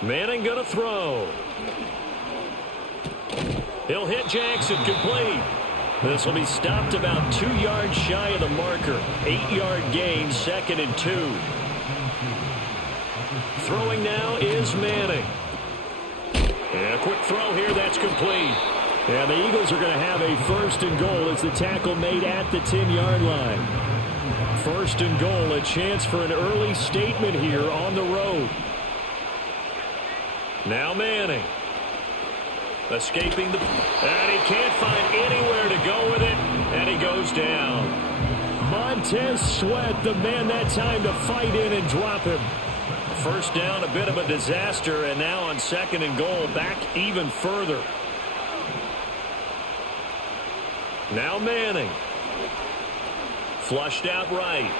Manning going to throw. He'll hit Jackson complete. This will be stopped about 2 yards shy of the marker. 8-yard gain, 2nd and 2. Throwing now is Manning. And a quick throw here, that's complete. And the Eagles are going to have a 1st and goal as the tackle made at the 10-yard line. 1st and goal, a chance for an early statement here on the road. Now Manning. Escaping the... And he can't find anywhere to go with it. And he goes down. Montez Sweat, the man that time to fight in and drop him. 1st down, a bit of a disaster. And now on 2nd and goal, back even further. Now Manning. Flushed out right.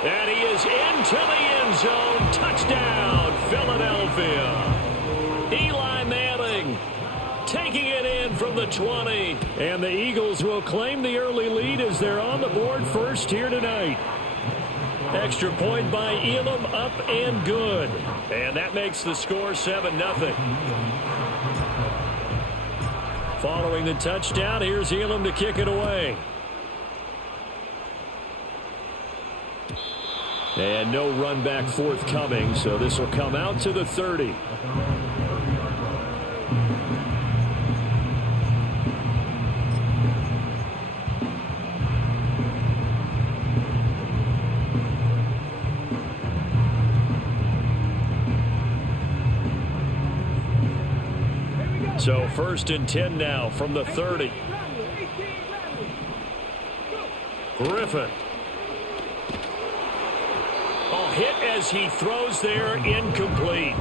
And he is into the end zone. Touchdown, Philadelphia. Eli Manning taking it in from the 20. And the Eagles will claim the early lead as they're on the board first here tonight. Extra point by Elam, up and good. And that makes the score 7-0. Following the touchdown, here's Elam to kick it away. And no run back forthcoming, so this will come out to the 30. So 1st and 10 now from the 30. Griffin. Hit as he throws there, incomplete.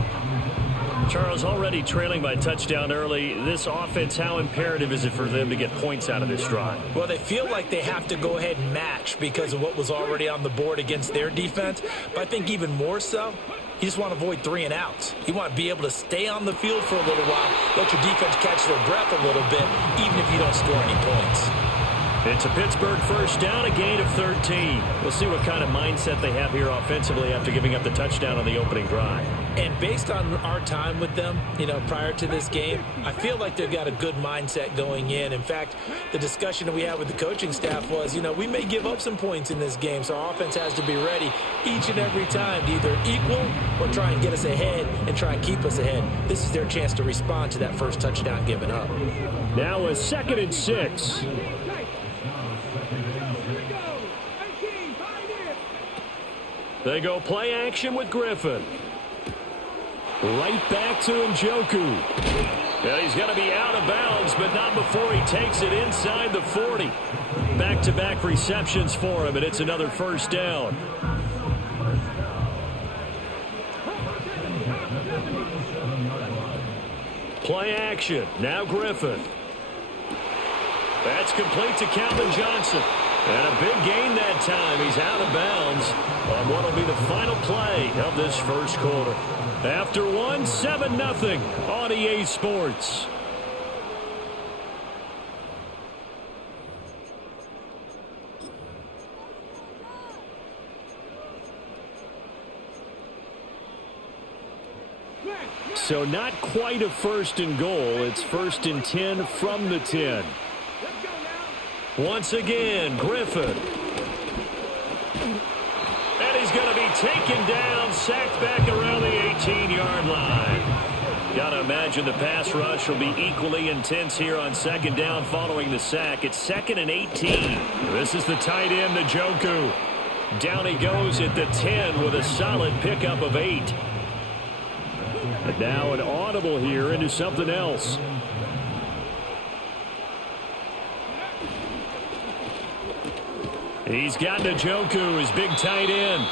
Charles, already trailing by touchdown early. This offense, how imperative is it for them to get points out of this drive? Well, they feel like they have to go ahead and match because of what was already on the board against their defense. But I think even more so, you just want to avoid 3 and outs. You want to be able to stay on the field for a little while, let your defense catch their breath a little bit, even if you don't score any points. It's a Pittsburgh 1st down, a gain of 13. We'll see what kind of mindset they have here offensively after giving up the touchdown on the opening drive. And based on our time with them, prior to this game, I feel like they've got a good mindset going in. In fact, the discussion that we had with the coaching staff was, we may give up some points in this game, so our offense has to be ready each and every time to either equal or try and get us ahead and try and keep us ahead. This is their chance to respond to that first touchdown given up. Now a 2nd and 6. They go play action with Griffin. Right back to Njoku. Well, he's going to be out of bounds, but not before he takes it inside the 40. Back-to-back receptions for him, and it's another 1st down. Play action. Now Griffin. That's complete to Calvin Johnson. And a big gain that time. He's out of bounds on what will be the final play of this first quarter. After 7-0 on EA Sports. So not quite a 1st and goal. It's 1st and 10 from the 10. Once again, Griffin. And he's going to be taken down, sacked back around the 18-yard line. Got to imagine the pass rush will be equally intense here on 2nd down following the sack. It's 2nd and 18. This is the tight end, Njoku. Down he goes at the 10 with a solid pickup of 8. And now an audible here into something else. He's got Njoku, his big tight end.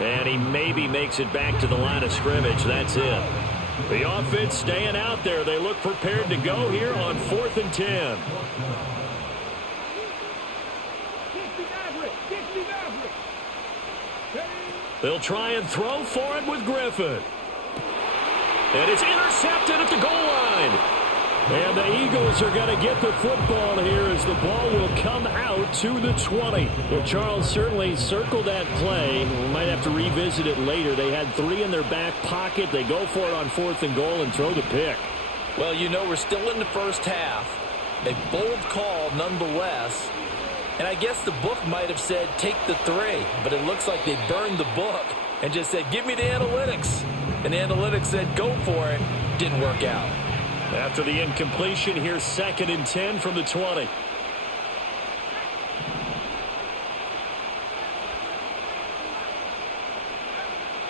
And he maybe makes it back to the line of scrimmage. That's it. The offense staying out there. They look prepared to go here on 4th and 10. They'll try and throw for it with Griffin. And it's intercepted at the goal line. And the Eagles are going to get the football here as the ball will come out to the 20. Well, Charles certainly circled that play. We might have to revisit it later. They had 3 in their back pocket. They go for it on 4th and goal and throw the pick. Well, you know, we're still in the first half. A bold call nonetheless. And I guess the book might have said take the 3, but it looks like they burned the book and just said give me the analytics. And the analytics said go for it. Didn't work out. After the incompletion, here's 2nd and 10 from the 20.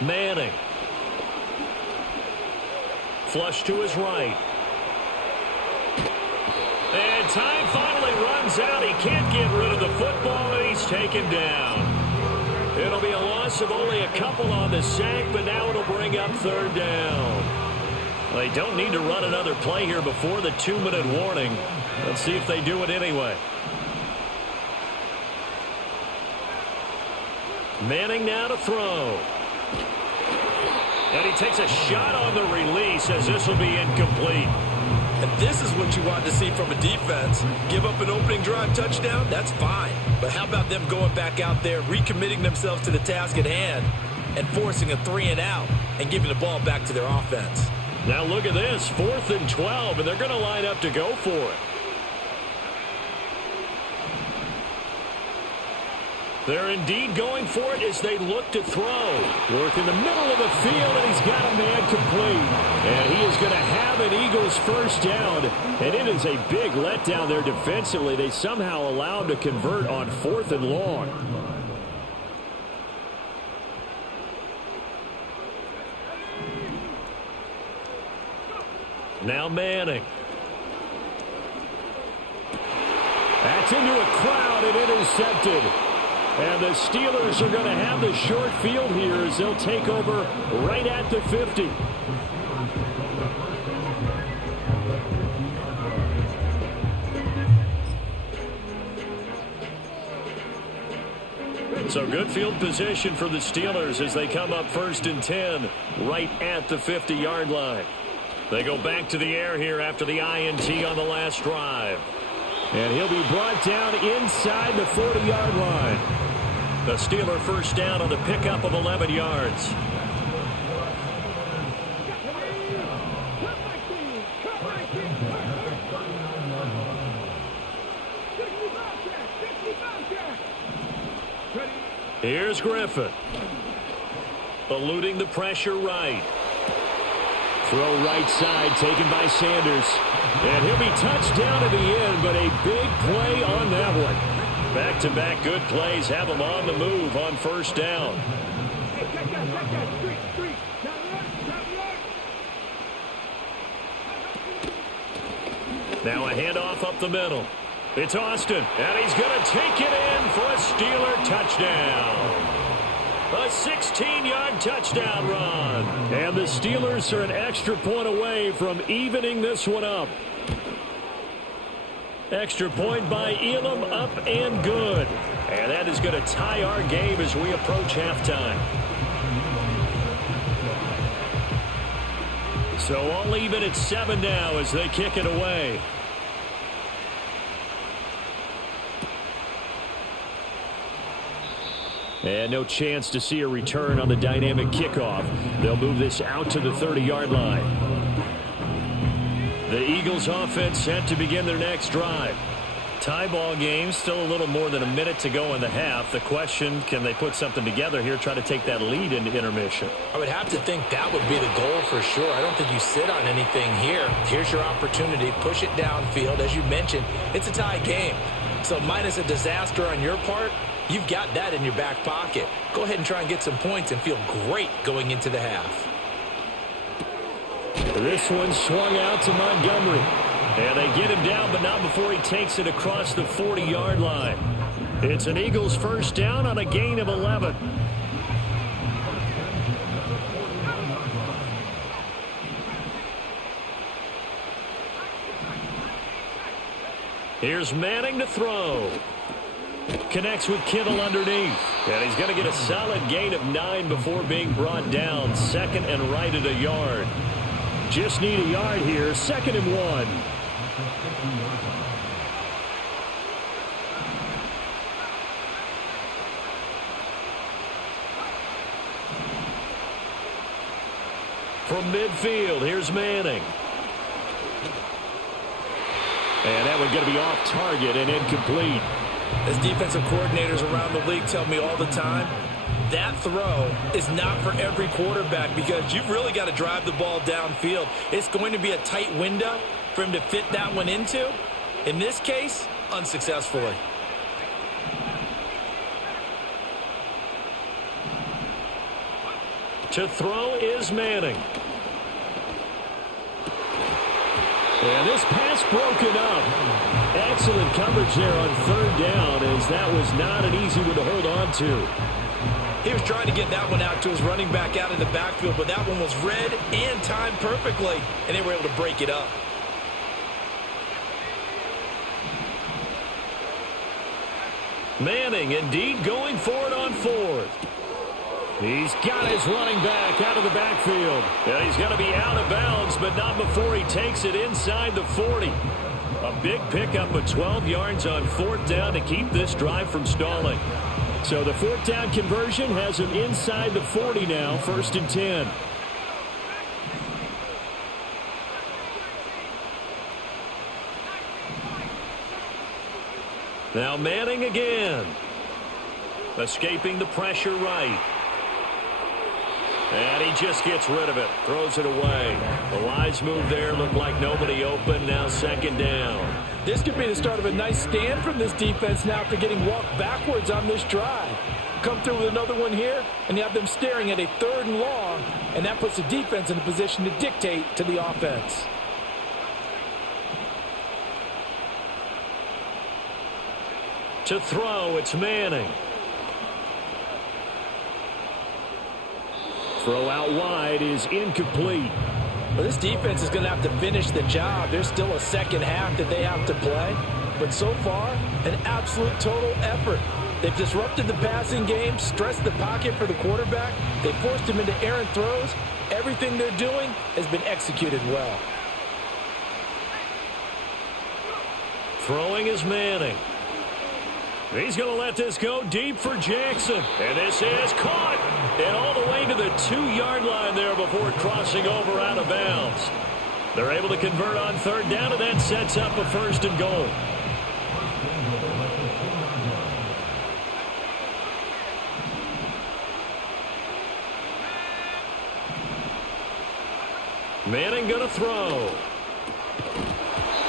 Manning. Flush to his right. And time finally runs out. He can't get rid of the football, and he's taken down. It'll be a loss of only a couple on the sack, but now it'll bring up 3rd down. They don't need to run another play here before the 2-minute warning. Let's see if they do it anyway. Manning now to throw. And he takes a shot on the release as this will be incomplete. And this is what you want to see from a defense. Give up an opening drive touchdown, that's fine. But how about them going back out there, recommitting themselves to the task at hand, and forcing a 3 and out, and giving the ball back to their offense. Now look at this, 4th and 12, and they're going to line up to go for it. They're indeed going for it as they look to throw. Work in the middle of the field, and he's got a man complete. And he is going to have an Eagles first down, and it is a big letdown there defensively. They somehow allowed to convert on 4th and long. Now Manning. That's into a crowd and intercepted. And the Steelers are going to have the short field here as they'll take over right at the 50. So good field position for the Steelers as they come up 1st and 10 right at the 50-yard line. They go back to the air here after the INT on the last drive. And he'll be brought down inside the 40-yard line. The Steeler first down on the pickup of 11 yards. Here's Griffin. Eluding the pressure right. Throw right side taken by Sanders. And he'll be touched down at the end, but a big play on that one. Back-to-back good plays have them on the move on 1st down. Now a handoff up the middle. It's Austin, and he's going to take it in for a Steeler touchdown. A 16-yard touchdown run. And the Steelers are an extra point away from evening this one up. Extra point by Elam, up and good. And that is going to tie our game as we approach halftime. So all even at 7 now as they kick it away. And no chance to see a return on the dynamic kickoff. They'll move this out to the 30-yard line. The Eagles offense set to begin their next drive. Tie ball game, still a little more than a minute to go in the half. The question, can they put something together here, try to take that lead into intermission? I would have to think that would be the goal for sure. I don't think you sit on anything here. Here's your opportunity. Push it downfield. As you mentioned, it's a tie game. So minus a disaster on your part, you've got that in your back pocket. Go ahead and try and get some points and feel great going into the half. This one swung out to Montgomery. And they get him down, but not before he takes it across the 40-yard line. It's an Eagles first down on a gain of 11. Here's Manning to throw. Connects with Kittle underneath. And he's going to get a solid gain of 9 before being brought down. 2nd and right at a yard. Just need a yard here. 2nd and 1. from midfield. Here's Manning. And that one's going to be off target and incomplete. As defensive coordinators around the league tell me all the time, that throw is not for every quarterback because you've really got to drive the ball downfield. It's going to be a tight window for him to fit that one into. In this case, unsuccessfully. To throw is Manning. And this pass broken up. Excellent coverage there on third down, as that was not an easy one to hold on to. He was trying to get that one out to his running back out of the backfield, but that one was read and timed perfectly, and they were able to break it up. Manning indeed going for it on fourth. He's got his running back out of the backfield. And he's going to be out of bounds, but not before he takes it inside the 40. A big pickup of 12 yards on fourth down to keep this drive from stalling. So the fourth down conversion has him inside the 40 now, 1st and 10. Now Manning again. Escaping the pressure right. And he just gets rid of it. Throws it away. The wise move there. Looked like nobody open. Now 2nd down. This could be the start of a nice stand from this defense now after getting walked backwards on this drive. Come through with another one here, and you have them staring at a 3rd and long, and that puts the defense in a position to dictate to the offense. To throw, it's Manning. Throw out wide is incomplete. Well, this defense is going to have to finish the job. There's still a second half that they have to play. But so far, an absolute total effort. They've disrupted the passing game, stressed the pocket for the quarterback. They forced him into errant throws. Everything they're doing has been executed well. Throwing is Manning. He's going to let this go deep for Jackson. And this is caught. And all the way to the 2-yard line there before crossing over out of bounds. They're able to convert on 3rd down, and that sets up a 1st and goal. Manning going to throw.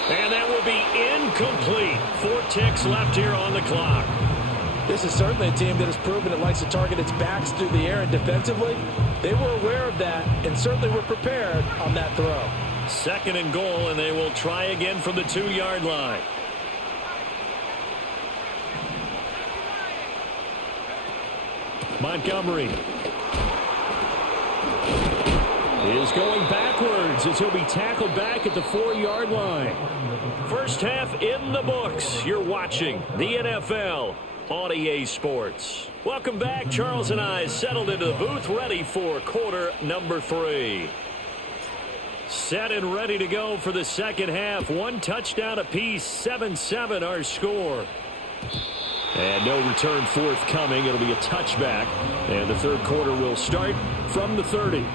And that will be incomplete. 4 ticks left here on the clock. This is certainly a team that has proven it likes to target its backs through the air and defensively. They were aware of that and certainly were prepared on that throw. 2nd and goal, and they will try again from the 2-yard line. Montgomery is going backwards as he'll be tackled back at the 4-yard line. First half in the books. You're watching the NFL on EA Sports. Welcome back. Charles and I settled into the booth, ready for quarter number 3. Set and ready to go for the second half. 1 touchdown apiece, 7-7 our score. And no return forthcoming. It'll be a touchback. And the third quarter will start from the 30.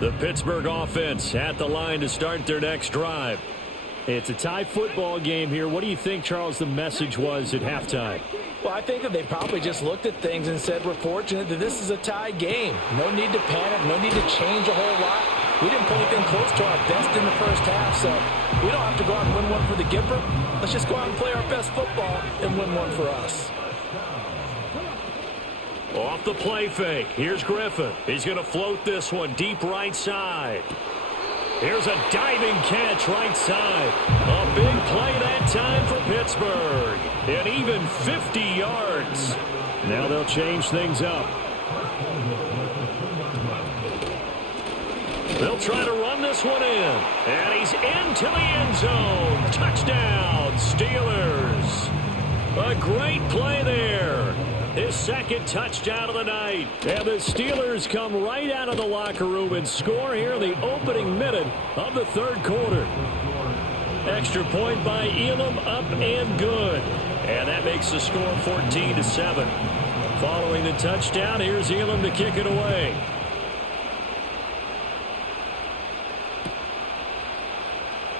The Pittsburgh offense at the line to start their next drive. It's a tie football game here. What do you think, Charles, the message was at halftime? Well, I think that they probably just looked at things and said, we're fortunate that this is a tie game. No need to panic. No need to change a whole lot. We didn't play anything close to our best in the first half, so we don't have to go out and win one for the Gipper. Let's just go out and play our best football and win one for us. Off the play fake. Here's Griffin. He's going to float this one deep right side. Here's a diving catch right side. A big play that time for Pittsburgh. And even 50 yards. Now they'll change things up. They'll try to run this one in. And he's into the end zone. Touchdown, Steelers. A great play there. His second touchdown of the night. And the Steelers come right out of the locker room and score here in the opening minute of the third quarter. Extra point by Elam, up and good. And that makes the score 14-7. Following the touchdown, here's Elam to kick it away.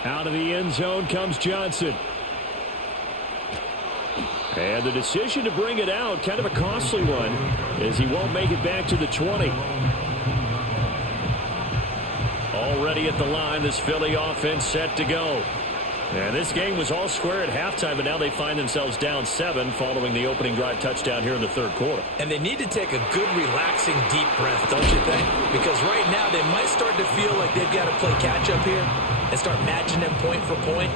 Out of the end zone comes Johnson. And the decision to bring it out, kind of a costly one, as he won't make it back to the 20. Already at the line, this Philly offense set to go. And this game was all square at halftime, but now they find themselves down 7 following the opening drive touchdown here in the third quarter. And they need to take a good, relaxing, deep breath, don't you think? Because right now they might start to feel like they've got to play catch-up here and start matching them point for point.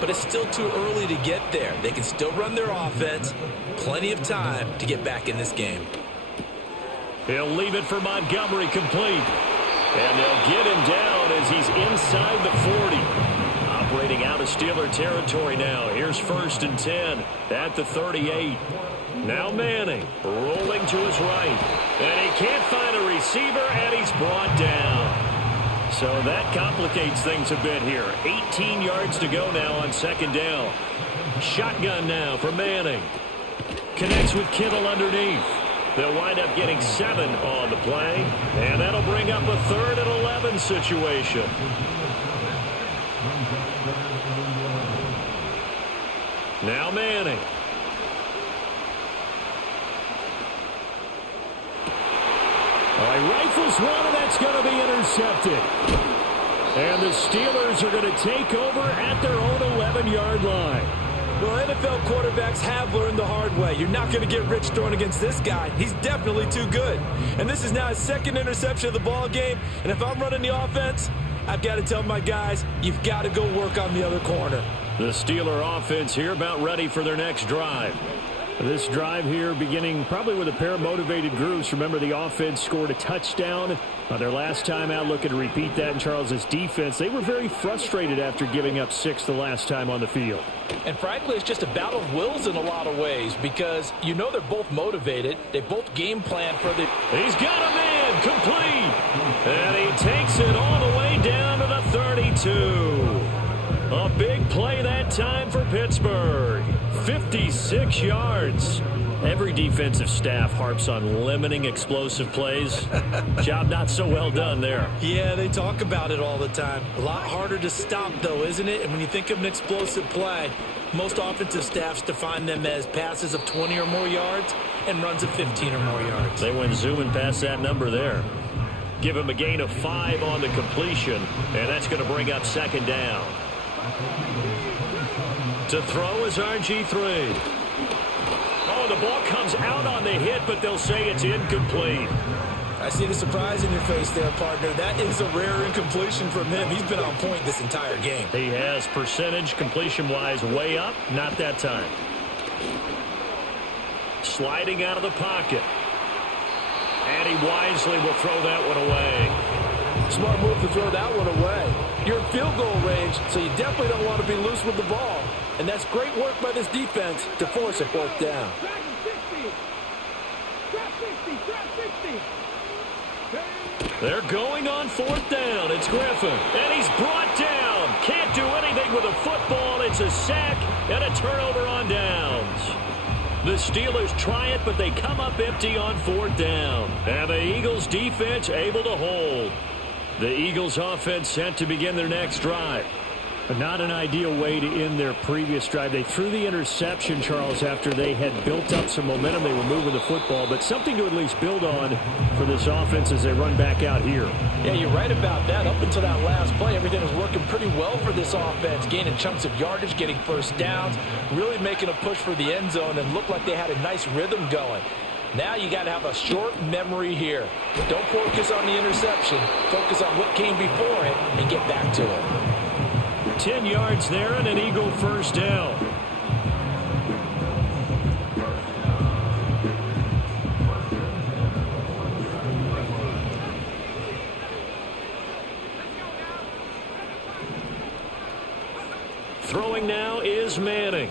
But it's still too early to get there. They can still run their offense. Plenty of time to get back in this game. He'll leave it for Montgomery complete. And they'll get him down as he's inside the 40. Operating out of Steeler territory now. Here's 1st and 10 at the 38. Now Manning rolling to his right. And he can't find a receiver, and he's brought down. So that complicates things a bit here. 18 yards to go now on 2nd down. Shotgun now for Manning. Connects with Kittle underneath. They'll wind up getting 7 on the play. And that'll bring up a 3rd and 11 situation. Now Manning. Rifles one, and that's going to be intercepted. And the Steelers are going to take over at their own 11-yard line. Well, NFL quarterbacks have learned the hard way. You're not going to get rich throwing against this guy. He's definitely too good. And this is now his 2nd interception of the ball game. And if I'm running the offense, I've got to tell my guys, you've got to go work on the other corner. The Steeler offense here about ready for their next drive. This drive here beginning probably with a pair of motivated groups. Remember, the offense scored a touchdown their last time out. Looking to repeat that in Charles's defense. They were very frustrated after giving up 6 the last time on the field. And frankly, it's just a battle of wills in a lot of ways because you know they're both motivated. They both game plan for the... He's got a man complete. And he takes it all the way down to the 32. A big play that time for Pittsburgh. 56 yards. Every defensive staff harps on limiting explosive plays. Job not so well done there. Yeah, they talk about it all the time. A lot harder to stop, though, isn't it? And when you think of an explosive play, most offensive staffs define them as passes of 20 or more yards and runs of 15 or more yards. They went zooming past that number there. Give him a gain of 5 on the completion, and that's going to bring up 2nd down. To throw is RG3. Oh, the ball comes out on the hit, but they'll say it's incomplete. I see the surprise in your face there, partner. That is a rare incompletion from him. He's been on point this entire game. He has percentage completion-wise way up. Not that time. Sliding out of the pocket. And he wisely will throw that one away. Smart move to throw that one away. You're in field goal range, so you definitely don't want to be loose with the ball. And that's great work by this defense to force a 4th down. They're going on 4th down. It's Griffin. And he's brought down. Can't do anything with a football. It's a sack and a turnover on downs. The Steelers try it, but they come up empty on 4th down. And the Eagles defense able to hold. The Eagles offense set to begin their next drive. But not an ideal way to end their previous drive. They threw the interception, Charles, after they had built up some momentum. They were moving the football, but something to at least build on for this offense as they run back out here. Yeah, you're right about that. Up until that last play, everything was working pretty well for this offense, gaining chunks of yardage, getting 1st downs, really making a push for the end zone, and looked like they had a nice rhythm going. Now you got to have a short memory here. Don't focus on the interception. Focus on what came before it and get back to it. 10 yards there and an Eagle 1st down. Throwing now is Manning.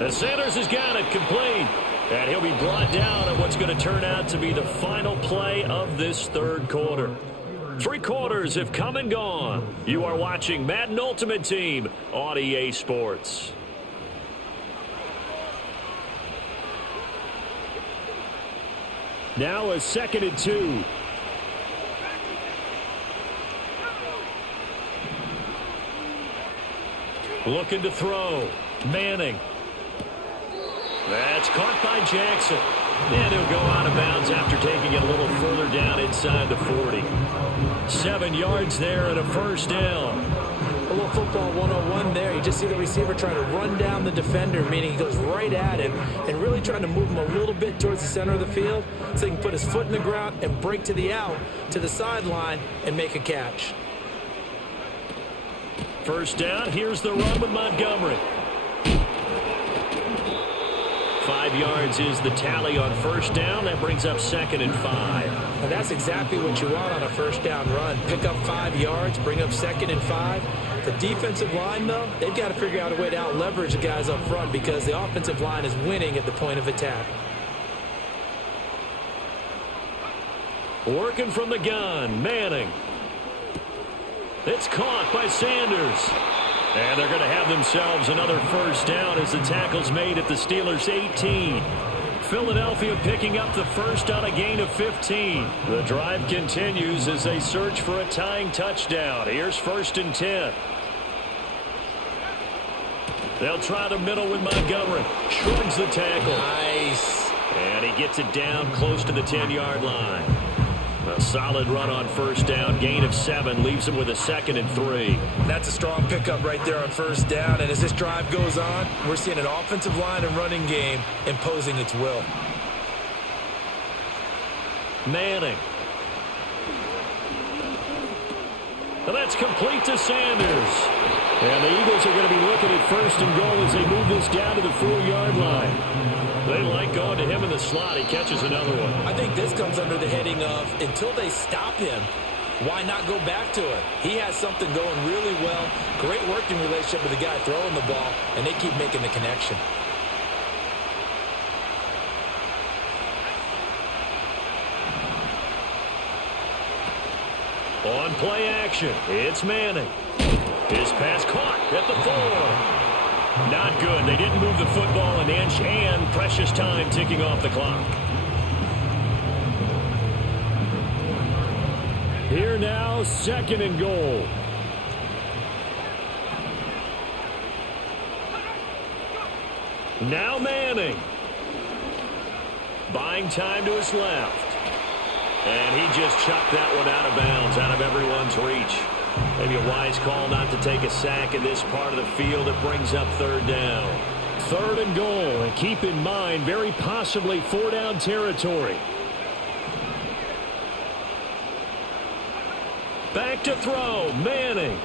And Sanders has got it complete. And he'll be brought down at what's going to turn out to be the final play of this 3rd quarter. 3 quarters have come and gone. You are watching Madden Ultimate Team on EA Sports. Now a 2nd and 2. Looking to throw. Manning. That's caught by Jackson. And he'll go out of bounds after taking it a little further down inside the 40. 7 yards there and a first down. A little football 101 there. You just see the receiver trying to run down the defender, meaning he goes right at him and really trying to move him a little bit towards the center of the field so he can put his foot in the ground and break to the out, to the sideline, and make a catch. First down, here's the run with Montgomery. 5 yards is the tally on first down. That brings up 2nd and 5. And that's exactly what you want on a first down run. Pick up 5 yards, bring up 2nd and 5. The defensive line, though, they've got to figure out a way to out-leverage the guys up front because the offensive line is winning at the point of attack. Working from the gun, Manning. It's caught by Sanders. And they're going to have themselves another first down as the tackle's made at the Steelers' 18. Philadelphia picking up the first on a gain of 15. The drive continues as they search for a tying touchdown. Here's 1st and 10. They'll try the middle with Montgomery. Shrugs the tackle. Nice. And he gets it down close to the 10-yard line. A solid run on first down. Gain of 7 leaves him with a 2nd and 3. That's a strong pickup right there on first down. And as this drive goes on, we're seeing an offensive line and running game imposing its will. Manning. And that's complete to Sanders. And the Eagles are going to be looking at 1st and goal as they move this down to the 4-yard line. They like going to him in the slot. He catches another one. I think this comes under the heading of until they stop him, why not go back to it? He has something going really well. Great working relationship with the guy throwing the ball, and they keep making the connection. On play action, it's Manning. His pass caught at the 4. Not good. They didn't move the football an inch, and precious time ticking off the clock. Here now, 2nd and goal. Now Manning. Buying time to his left. And he just chucked that one out of bounds, out of everyone's reach. Maybe a wise call not to take a sack in this part of the field. It brings up 3rd down. 3rd and goal. And keep in mind, very possibly 4-down territory. Back to throw. Manning.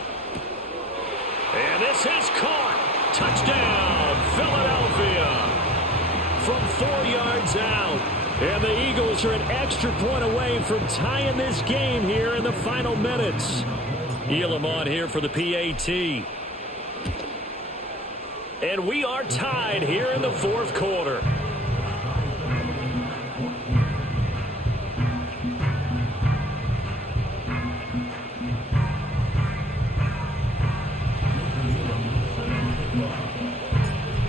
And this is caught. Touchdown, Philadelphia. From 4 yards out. And the Eagles are an extra point away from tying this game here in the final minutes. Elam on here for the PAT. And we are tied here in the 4th quarter.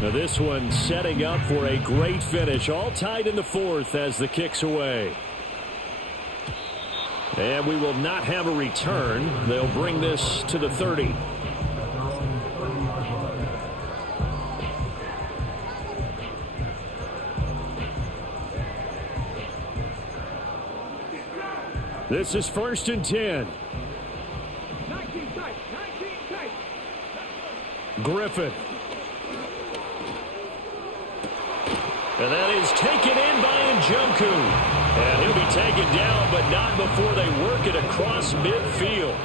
Now this one setting up for a great finish. All tied in the 4th as the kick's away. And we will not have a return. They'll bring this to the 30. This is 1st and 10. Griffin. And that is taken in by Njoku. And he'll be taken down, but not before they work it across midfield.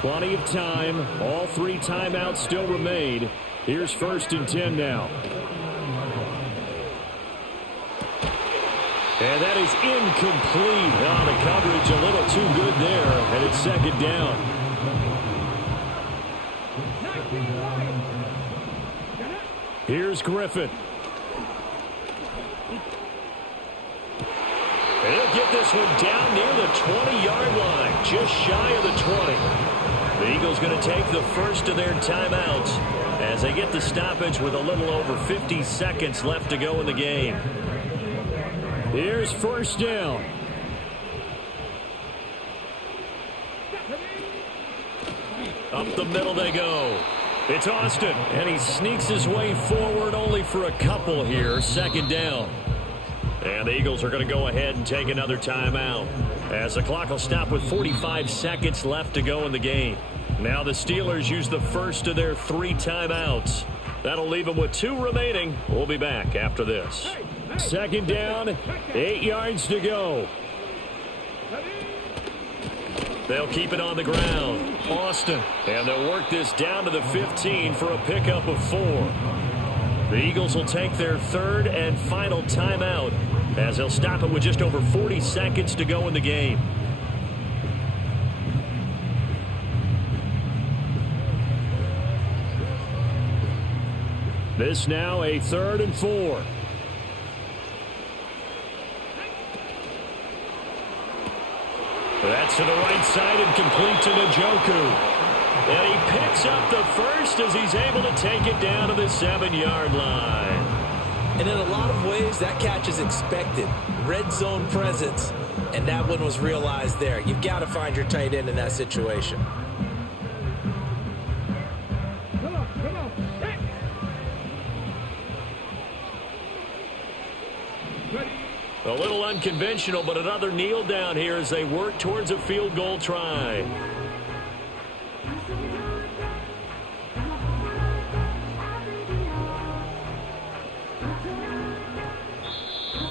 Plenty of time. All 3 timeouts still remain. Here's 1st and 10 now. And that is incomplete. Oh, the coverage a little too good there, and it's 2nd down. Here's Griffin. And he'll get this one down near the 20-yard line, just shy of the 20. The Eagles going to take the first of their timeouts as they get the stoppage with a little over 50 seconds left to go in the game. Here's 1st down. Up the middle they go. It's Austin, and he sneaks his way forward only for a couple here. Second down. And the Eagles are going to go ahead and take another timeout, as the clock will stop with 45 seconds left to go in the game. Now the Steelers use the first of their 3 timeouts. That'll leave them with 2 remaining. We'll be back after this. Second down, 8 yards to go. They'll keep it on the ground. Austin. And they'll work this down to the 15 for a pickup of 4. The Eagles will take their 3rd and final timeout, as they'll stop it with just over 40 seconds to go in the game. This now a 3rd and 4. That's to the right side and complete to Njoku. And he picks up the first as he's able to take it down to the 7-yard line. And in a lot of ways, that catch is expected. Red zone presence, and that one was realized there. You've got to find your tight end in that situation. A little unconventional, but another kneel down here as they work towards a field goal try.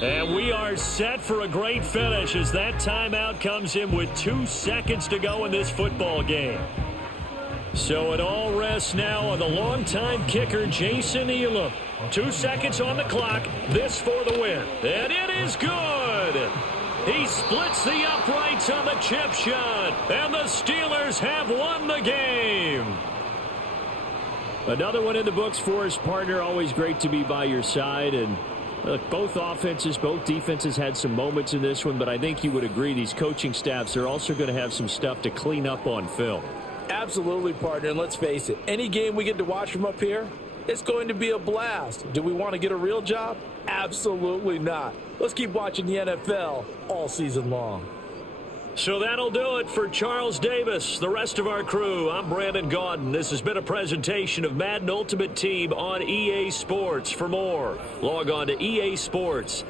And we are set for a great finish as that timeout comes in with 2 seconds to go in this football game. So it all rests now on the longtime kicker, Jason Elam. 2 seconds on the clock. This for the win. And it is good. He splits the uprights on the chip shot. And the Steelers have won the game. Another one in the books for his partner. Always great to be by your side. And look, both offenses, both defenses had some moments in this one, but I think you would agree these coaching staffs are also going to have some stuff to clean up on film. Absolutely, partner, and let's face it, any game we get to watch from up here, it's going to be a blast. Do we want to get a real job? Absolutely not. Let's keep watching the NFL all season long. So that'll do it for Charles Davis, the rest of our crew. I'm Brandon Gaudin. This has been a presentation of Madden Ultimate Team on EA Sports. For more, log on to easports.com.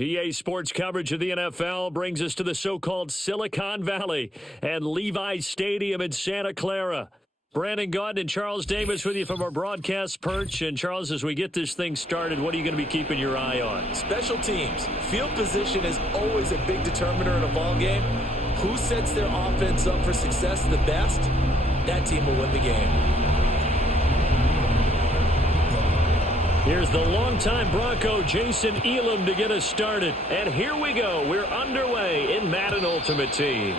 EA Sports coverage of the NFL brings us to the so-called Silicon Valley and Levi's Stadium in Santa Clara. Brandon Gaudin and Charles Davis with you from our broadcast perch. And, Charles, as we get this thing started, what are you going to be keeping your eye on? Special teams. Field position is always a big determiner in a ball game. Who sets their offense up for success the best, that team will win the game. Here's the longtime Bronco, Jason Elam, to get us started. And here we go. We're underway in Madden Ultimate Team.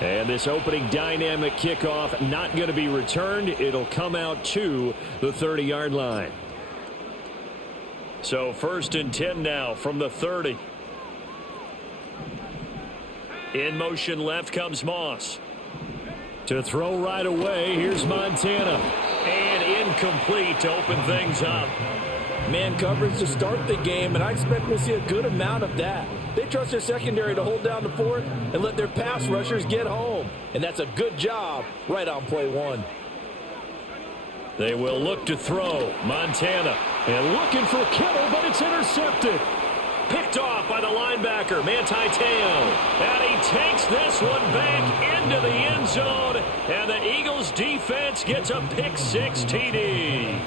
And this opening dynamic kickoff not going to be returned. It'll come out to the 30-yard line. So 1st and 10 now from the 30. In motion left comes Moss. To throw right away, here's Montana. And incomplete to open things up. Man coverage to start the game, and I expect we'll see a good amount of that. They trust their secondary to hold down the fort and let their pass rushers get home. And that's a good job right on play one. They will look to throw. Montana. And looking for Kittle, but it's intercepted. Picked off by the linebacker, Manti Te'o. And he takes this one back into the end zone. And the Eagles defense gets a pick six TD.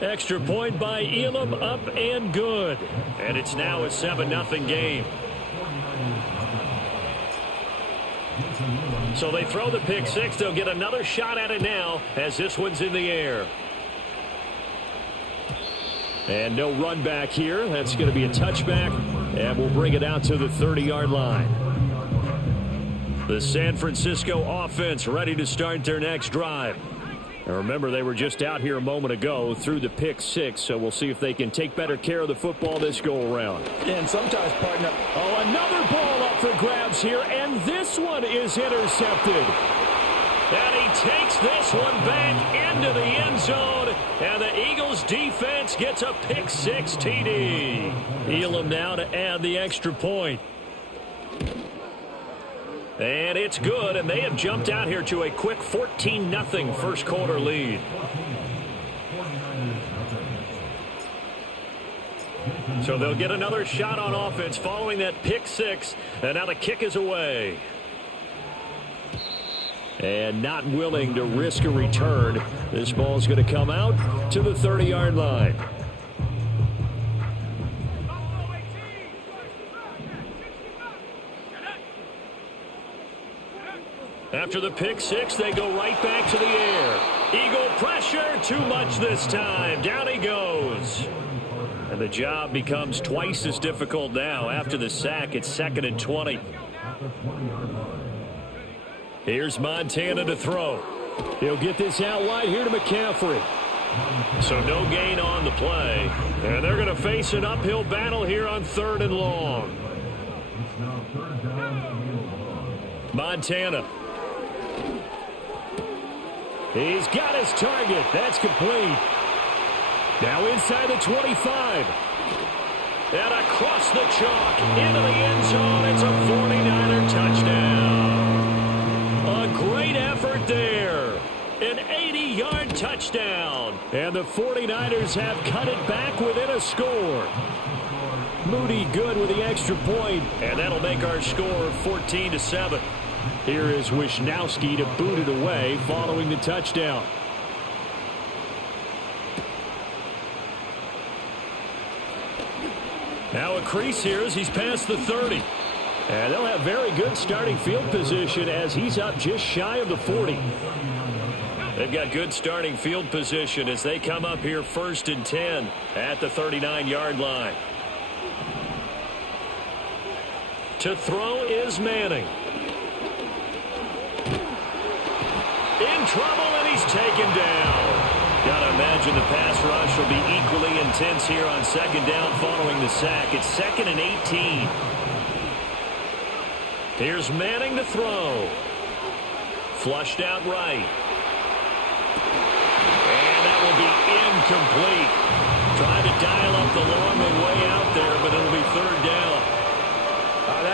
Extra point by Elam, up and good. And it's now a 7-0 game. So they throw the pick six. They'll get another shot at it now as this one's in the air. And no run back here. That's going to be a touchback. And we'll bring it out to the 30-yard line. The San Francisco offense ready to start their next drive. Now remember, they were just out here a moment ago through the pick six, so we'll see if they can take better care of the football this go-around. And sometimes, partner, another ball up for grabs here, and this one is intercepted. And he takes this one back into the end zone, and the Eagles defense gets a pick six TD. Elam now to add the extra point. And it's good, and they have jumped out here to a quick 14-0 first quarter lead. So they'll get another shot on offense following that pick six, and now the kick is away. And not willing to risk a return. This ball's going to come out to the 30-yard line. After the pick six, they go right back to the air. Eagle pressure, too much this time. Down he goes. And the job becomes twice as difficult now. After the sack, it's 2nd and 20. Here's Montana to throw. He'll get this out wide here to McCaffrey. So no gain on the play. And they're going to face an uphill battle here on 3rd and long. Montana. He's got his target. That's complete. Now inside the 25. And across the chalk into the end zone. It's a 49er touchdown. A great effort there. An 80-yard touchdown. And the 49ers have cut it back within a score. Moody good with the extra point. And that'll make our score 14-7. Here is Wisnowski to boot it away following the touchdown. Now a crease here as he's past the 30. And they'll have very good starting field position as he's up just shy of the 40. They've got good starting field position as they come up here 1st and 10 at the 39-yard line. To throw is Manning. In trouble, and he's taken down. Gotta imagine the pass rush will be equally intense here on 2nd down following the sack. It's 2nd and 18. Here's Manning to throw. Flushed out right. And that will be incomplete. Trying to dial up the long way out there, but it'll be 3rd down.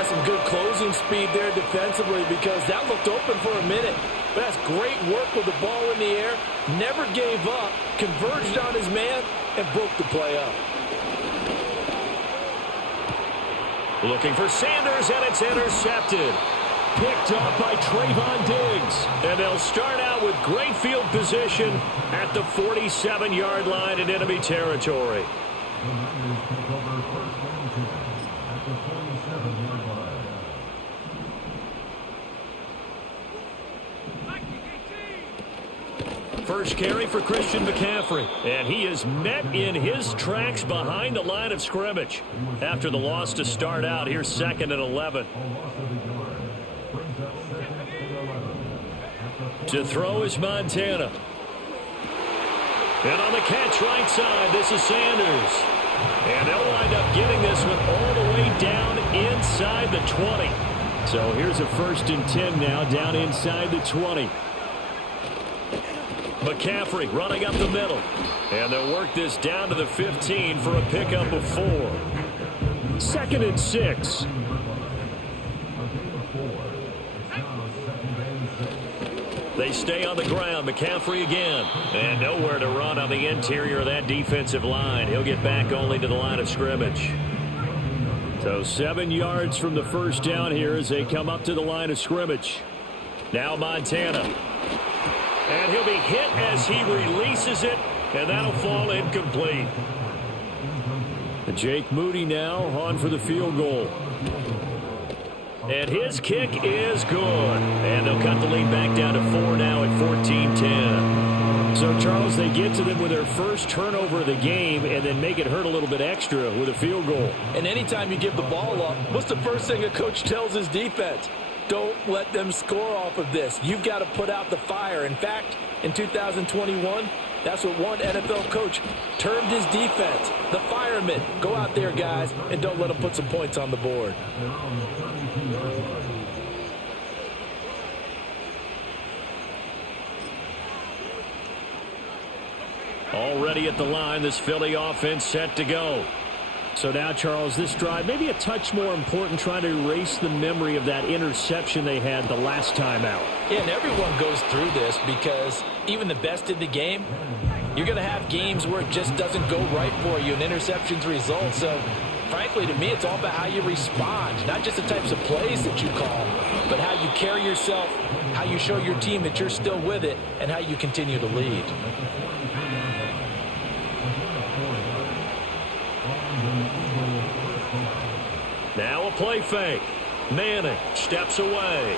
That's some good closing speed there defensively because that looked open for a minute. But that's great work with the ball in the air. Never gave up. Converged on his man. and broke the play up. Looking for Sanders, and it's intercepted. Picked off by Trayvon Diggs. And they'll start out with great field position at the 47-yard line in enemy territory. First carry for Christian McCaffrey. And he is met in his tracks behind the line of scrimmage. After the loss to start out, here's 2nd and 11. To throw is Montana. And on the catch right side, this is Sanders. And they'll wind up getting this one all the way down inside the 20. So here's a 1st and 10 now, down inside the 20. McCaffrey running up the middle. And they'll work this down to the 15 for a pickup of 4. 2nd and 6. They stay on the ground. McCaffrey again. And nowhere to run on the interior of that defensive line. He'll get back only to the line of scrimmage. So 7 yards from the first down here as they come up to the line of scrimmage. Now Montana. And he'll be hit as he releases it. And that'll fall incomplete. Jake Moody now on for the field goal. And his kick is good. And they'll cut the lead back down to 4 now at 14-10. So, Charles, they get to them with their first turnover of the game and then make it hurt a little bit extra with a field goal. And anytime you give the ball up, what's the first thing a coach tells his defense? Don't let them score off of this. You've got to put out the fire. In fact, in 2021, that's what one NFL coach termed his defense. The firemen. Go out there, guys, and don't let them put some points on the board. Already at the line, this Philly offense set to go. So now, Charles, this drive maybe a touch more important, trying to erase the memory of that interception they had the last time out. Yeah, and everyone goes through this because even the best in the game, you're going to have games where it just doesn't go right for you and interceptions result. So, frankly, to me, it's all about how you respond, not just the types of plays that you call, but how you carry yourself, how you show your team that you're still with it, and how you continue to lead. Now a play fake. Manning steps away.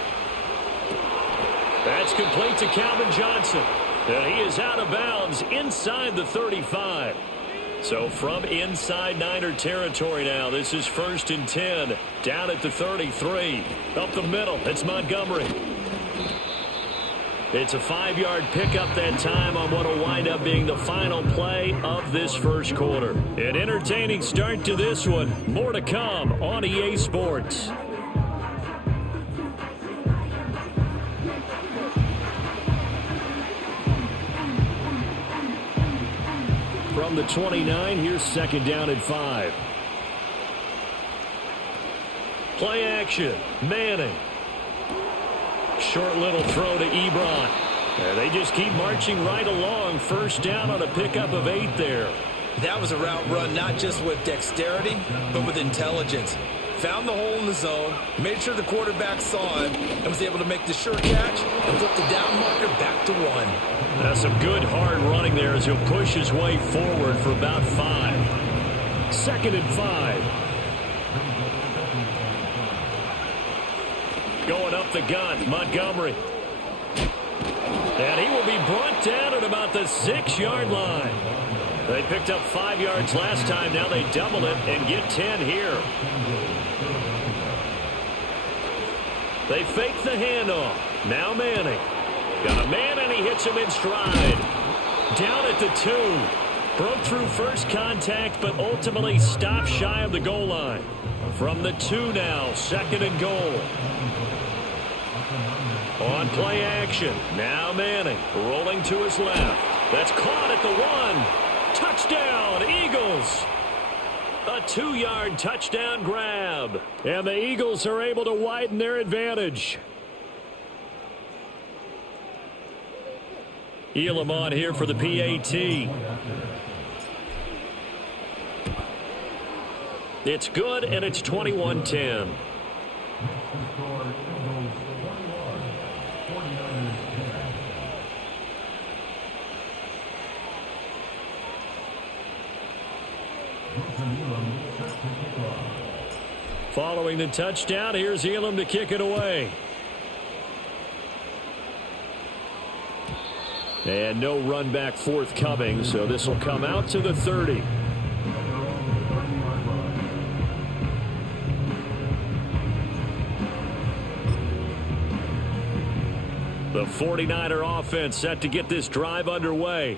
That's complete to Calvin Johnson. And he is out of bounds inside the 35. So from inside Niner territory now, this is 1st and 10. Down at the 33. Up the middle, it's Montgomery. It's a 5-yard pickup that time on what will wind up being the final play of this first quarter. An entertaining start to this one. More to come on EA Sports. From the 29, here's 2nd down and 5. Play action. Manning. Short little throw to Ebron. And they just keep marching right along. 1st down on a pickup of 8 there. That was a route run not just with dexterity, but with intelligence. Found the hole in the zone, made sure the quarterback saw it, and was able to make the sure catch and flip the down marker back to 1. That's some good hard running there as he'll push his way forward for about 5. 2nd and 5. Going up the gun, Montgomery. And he will be brought down at about the 6-yard line. They picked up 5 yards last time. Now they double it and get 10 here. They fake the handoff. Now Manning. Got a man and he hits him in stride. Down at the 2. Broke through first contact but ultimately stopped shy of the goal line. From the 2 now, 2nd and goal. On play action. Now Manning rolling to his left. That's caught at the 1. Touchdown, Eagles. A 2-yard touchdown grab. And the Eagles are able to widen their advantage. Elam on here for the PAT. It's good, and it's 21-10. Following the touchdown, here's Elam to kick it away. And no run back forthcoming, so this will come out to the 30. The 49er offense set to get this drive underway.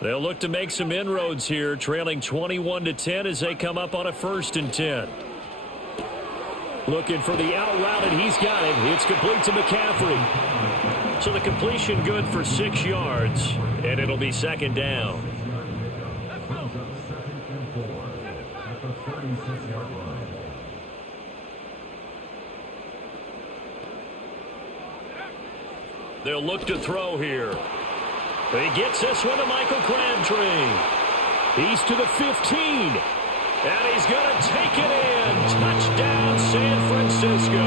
They'll look to make some inroads here, trailing 21-10 as they come up on a 1st and 10. Looking for the out route, and he's got it. It's complete to McCaffrey. So the completion good for 6 yards, and it'll be 2nd down. They'll look to throw here. He gets this one to Michael Crabtree. He's to the 15. And he's going to take it in. Touchdown, San Francisco.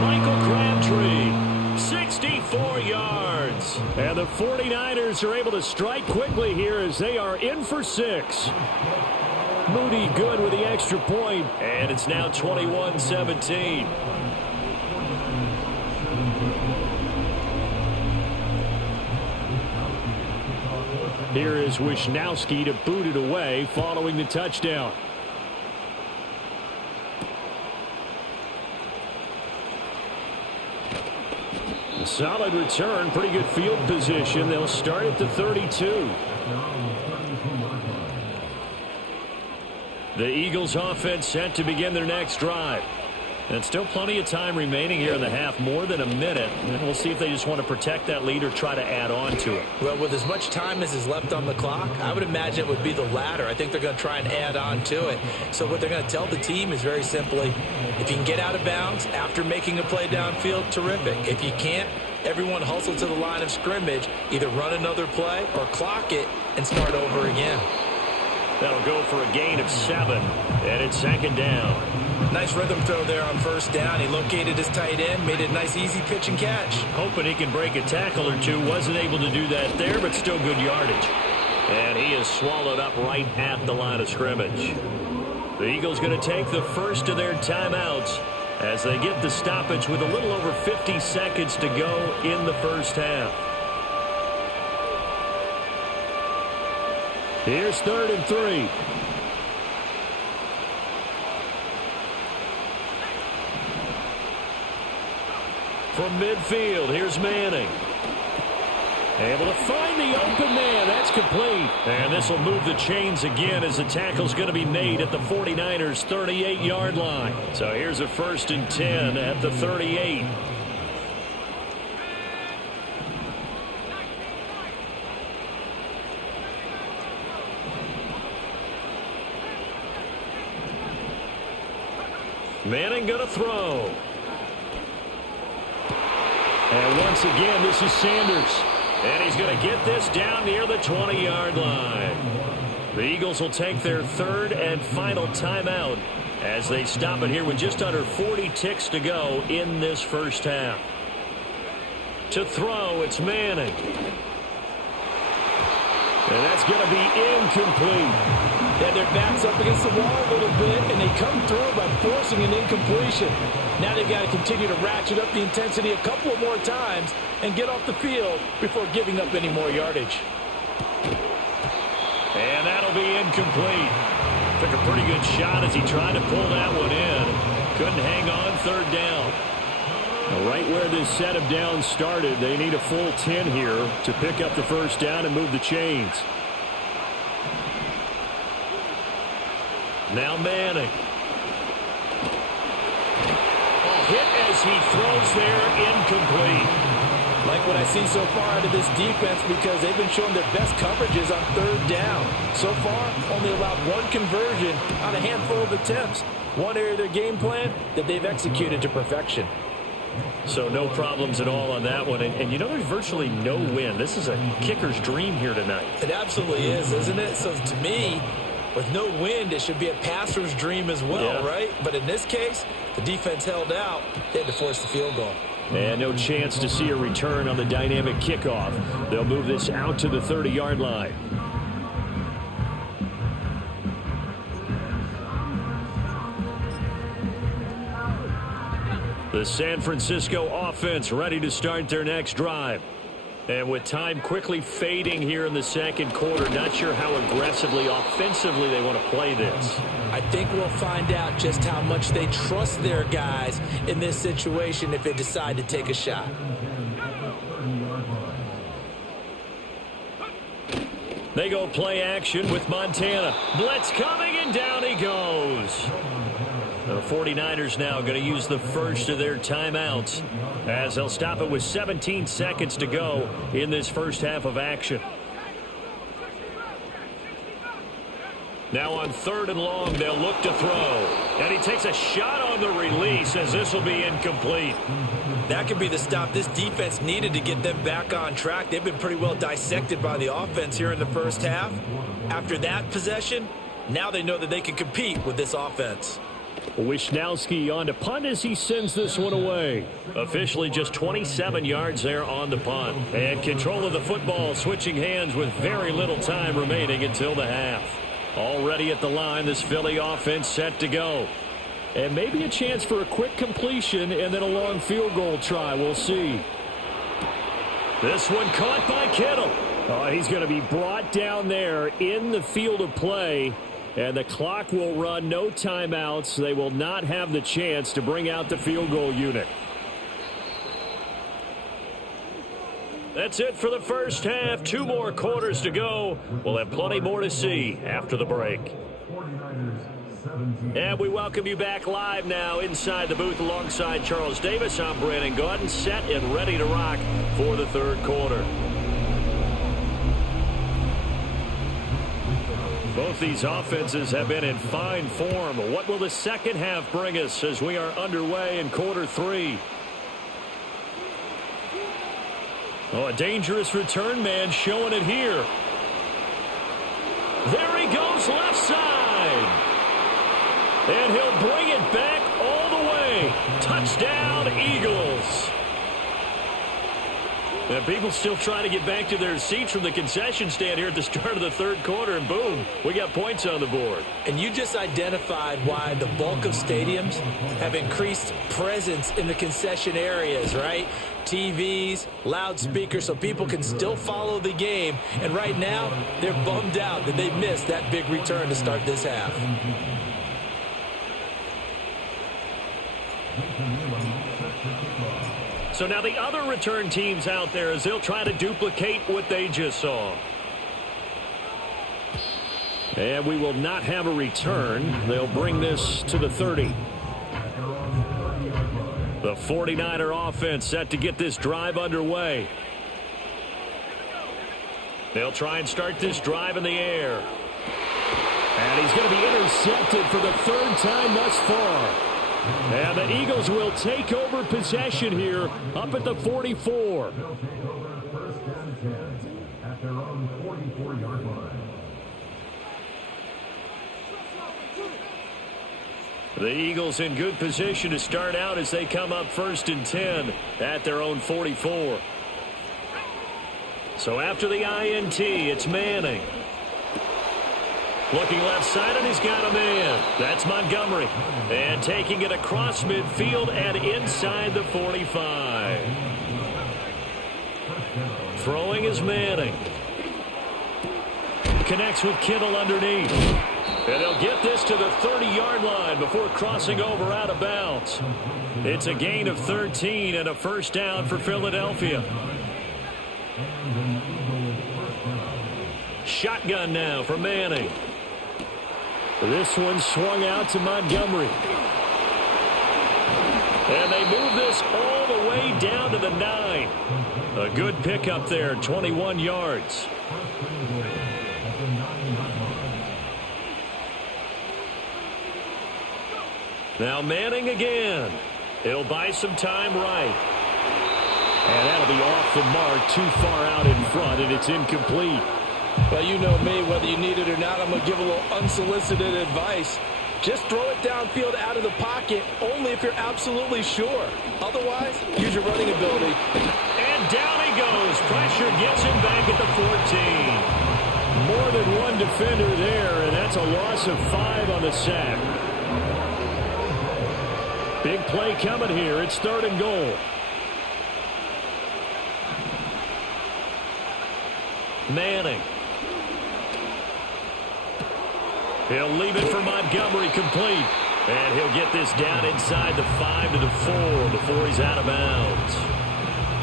Michael Crabtree, 64 yards. And the 49ers are able to strike quickly here as they are in for 6. Moody good with the extra point. And it's now 21-17. Here is Wisnowski to boot it away following the touchdown. A solid return, pretty good field position. They'll start at the 32. The Eagles offense set to begin their next drive. And still plenty of time remaining here in the half, more than a minute. And we'll see if they just want to protect that lead or try to add on to it. Well, with as much time as is left on the clock, I would imagine it would be the latter. I think they're going to try and add on to it. So what they're going to tell the team is very simply, if you can get out of bounds after making a play downfield, terrific. If you can't, everyone hustle to the line of scrimmage, either run another play or clock it and start over again. That'll go for a gain of 7, and it's 2nd down. Nice rhythm throw there on 1st down. He located his tight end, made it a nice easy pitch and catch. Hoping he can break a tackle or two. Wasn't able to do that there, but still good yardage. And he is swallowed up right at the line of scrimmage. The Eagles going to take the first of their timeouts as they get the stoppage with a little over 50 seconds to go in the first half. Here's 3rd and 3. From midfield, here's Manning. Able to find the open man. That's complete. And this will move the chains again as the tackle's going to be made at the 49ers' 38-yard line. So here's a 1st and 10 at the 38. Manning going to throw. And once again, this is Sanders. And he's going to get this down near the 20-yard line. The Eagles will take their 3rd and final timeout as they stop it here with just under 40 ticks to go in this first half. To throw, it's Manning. And that's going to be incomplete. And their back's up against the wall a little bit, and they come through by forcing an incompletion. Now they've got to continue to ratchet up the intensity a couple of more times and get off the field before giving up any more yardage. And that'll be incomplete. Took a pretty good shot as he tried to pull that one in. Couldn't hang on 3rd down. Right where this set of downs started, they need a full 10 here to pick up the 1st down and move the chains. Now Manning. Hit as he throws there, incomplete. Like what I see so far out of this defense, because they've been showing their best coverages on 3rd down. So far, only allowed 1 conversion on a handful of attempts. One area of their game plan that they've executed to perfection. So no problems at all on that one. And you know, there's virtually no win. This is a kicker's dream here tonight. It absolutely is, isn't it? So to me, With no wind, it should be a passer's dream as well, right? But in this case, the defense held out. They had to force the field goal. And no chance to see a return on the dynamic kickoff. They'll move this out to the 30-yard line. The San Francisco offense ready to start their next drive. And with time quickly fading here in the second quarter, not sure how aggressively, offensively they want to play this. I think we'll find out just how much they trust their guys in this situation if they decide to take a shot. They go play action with Montana. Blitz coming, and down he goes. The 49ers now going to use the first of their timeouts as they'll stop it with 17 seconds to go in this first half of action. Now on 3rd and long, they'll look to throw. And he takes a shot on the release as this will be incomplete. That could be the stop this defense needed to get them back on track. They've been pretty well dissected by the offense here in the first half. After that possession, now they know that they can compete with this offense. Wisnowski on to punt as he sends this one away. Officially just 27 yards there on the punt. And control of the football switching hands with very little time remaining until the half. Already at the line, this Philly offense set to go. And maybe a chance for a quick completion and then a long field goal try. We'll see. This one caught by Kittle. Oh, he's going to be brought down there in the field of play. And the clock will run, no timeouts. They will not have the chance to bring out the field goal unit. That's it for the first half. 2 more quarters to go. We'll have plenty more to see after the break. And we welcome you back live now inside the booth alongside Charles Davis. I'm Brandon Gaudin, set and ready to rock for the third quarter. Both these offenses have been in fine form. What will the second half bring us as we are underway in quarter 3? Oh, a dangerous return man showing it here. There he goes left side. And he'll bring it back all the way. Touchdown, Eagles. And people still trying to get back to their seats from the concession stand here at the start of the third quarter, and boom, we got points on the board. And you just identified why the bulk of stadiums have increased presence in the concession areas, right? TVs, loudspeakers, so people can still follow the game. And right now, they're bummed out that they missed that big return to start this half. So now the other return teams out there as they'll try to duplicate what they just saw. And we will not have a return. They'll bring this to the 30. The 49er offense set to get this drive underway. They'll try and start this drive in the air. And he's going to be intercepted for the 3rd time thus far. And the Eagles will take over possession here up at the 44. The Eagles in good position to start out as they come up 1st and 10 at their own 44. So after the INT, it's Manning. Looking left side, and he's got a man. That's Montgomery. And taking it across midfield and inside the 45. Throwing is Manning. Connects with Kittle underneath. And they'll get this to the 30-yard line before crossing over out of bounds. It's a gain of 13 and a first down for Philadelphia. Shotgun now for Manning. This one swung out to Montgomery. And they move this all the way down to the 9. A good pickup there, 21 yards. Now Manning again. He'll buy some time right. And that'll be off the mark, too far out in front, and it's incomplete. Well, you know me, whether you need it or not, I'm going to give a little unsolicited advice. Just throw it downfield out of the pocket, only if you're absolutely sure. Otherwise, use your running ability. And down he goes. Pressure gets him back at the 14. More than one defender there, and that's a loss of 5 on the sack. Big play coming here. It's 3rd and goal. Manning. He'll leave it for Montgomery, complete. And he'll get this down inside the 5 to the 4 before he's out of bounds.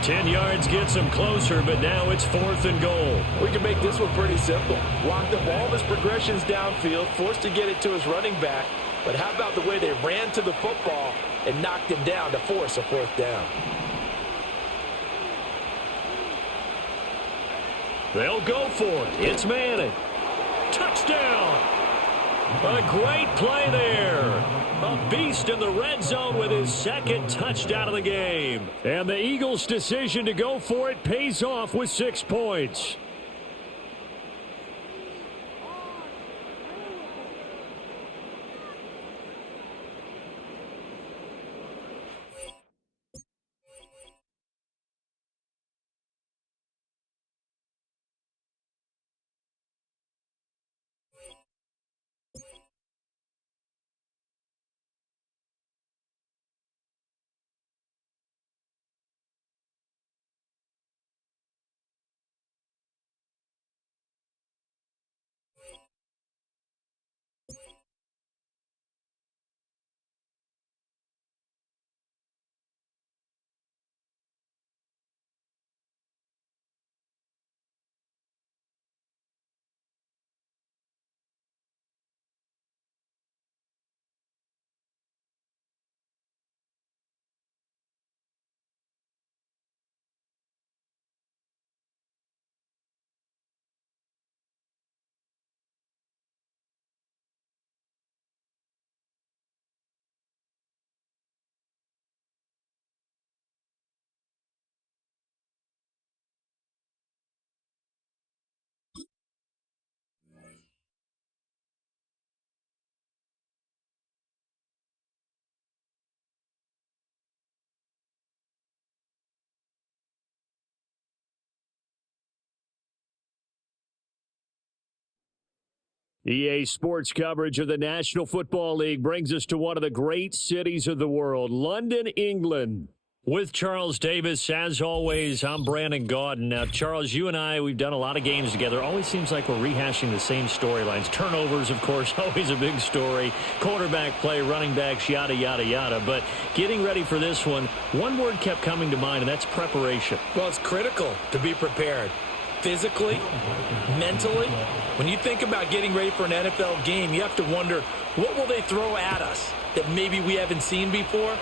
10 yards gets him closer, but now it's 4th and goal. We can make this one pretty simple. Locked up all of his progressions downfield, forced to get it to his running back. But how about the way they ran to the football and knocked him down to force a 4th down? They'll go for it. It's Manning. Touchdown! A great play there. A beast in the red zone with his 2nd touchdown of the game. And the Eagles' decision to go for it pays off with 6 points. EA Sports coverage of the National Football League brings us to one of the great cities of the world, London, England. With Charles Davis, as always, I'm Brandon Gaudin. Now, Charles, you and I, we've done a lot of games together. Always seems like we're rehashing the same storylines. Turnovers, of course, always a big story. Quarterback play, running backs, yada, yada, yada. But getting ready for this one word kept coming to mind, and that's preparation. Well, it's critical to be prepared. Physically, mentally. When you think about getting ready for an NFL game, you have to wonder, what will they throw at us that maybe we haven't seen before?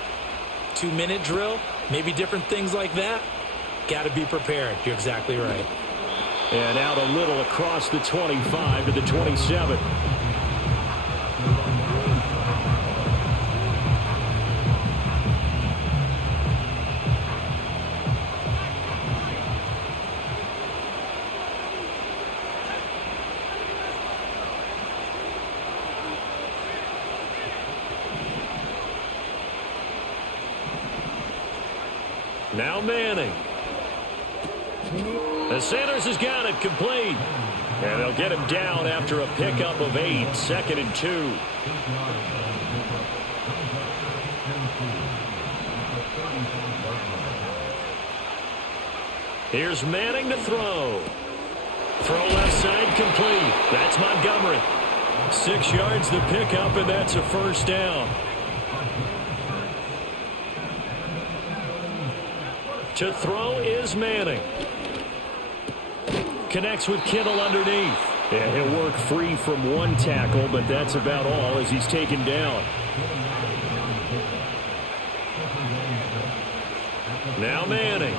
2-minute drill, maybe different things like that. Got to be prepared. You're exactly right. And out a little across the 25 to the 27. Now Manning. And Sanders has got it complete. And they'll get him down after a pickup of 8, 2nd and 2. Here's Manning to throw. Throw left side complete. That's Montgomery. 6 yards the pickup, and that's a 1st down. To throw is Manning. Connects with Kittle underneath. And he'll work free from one tackle, but that's about all as he's taken down. Now Manning.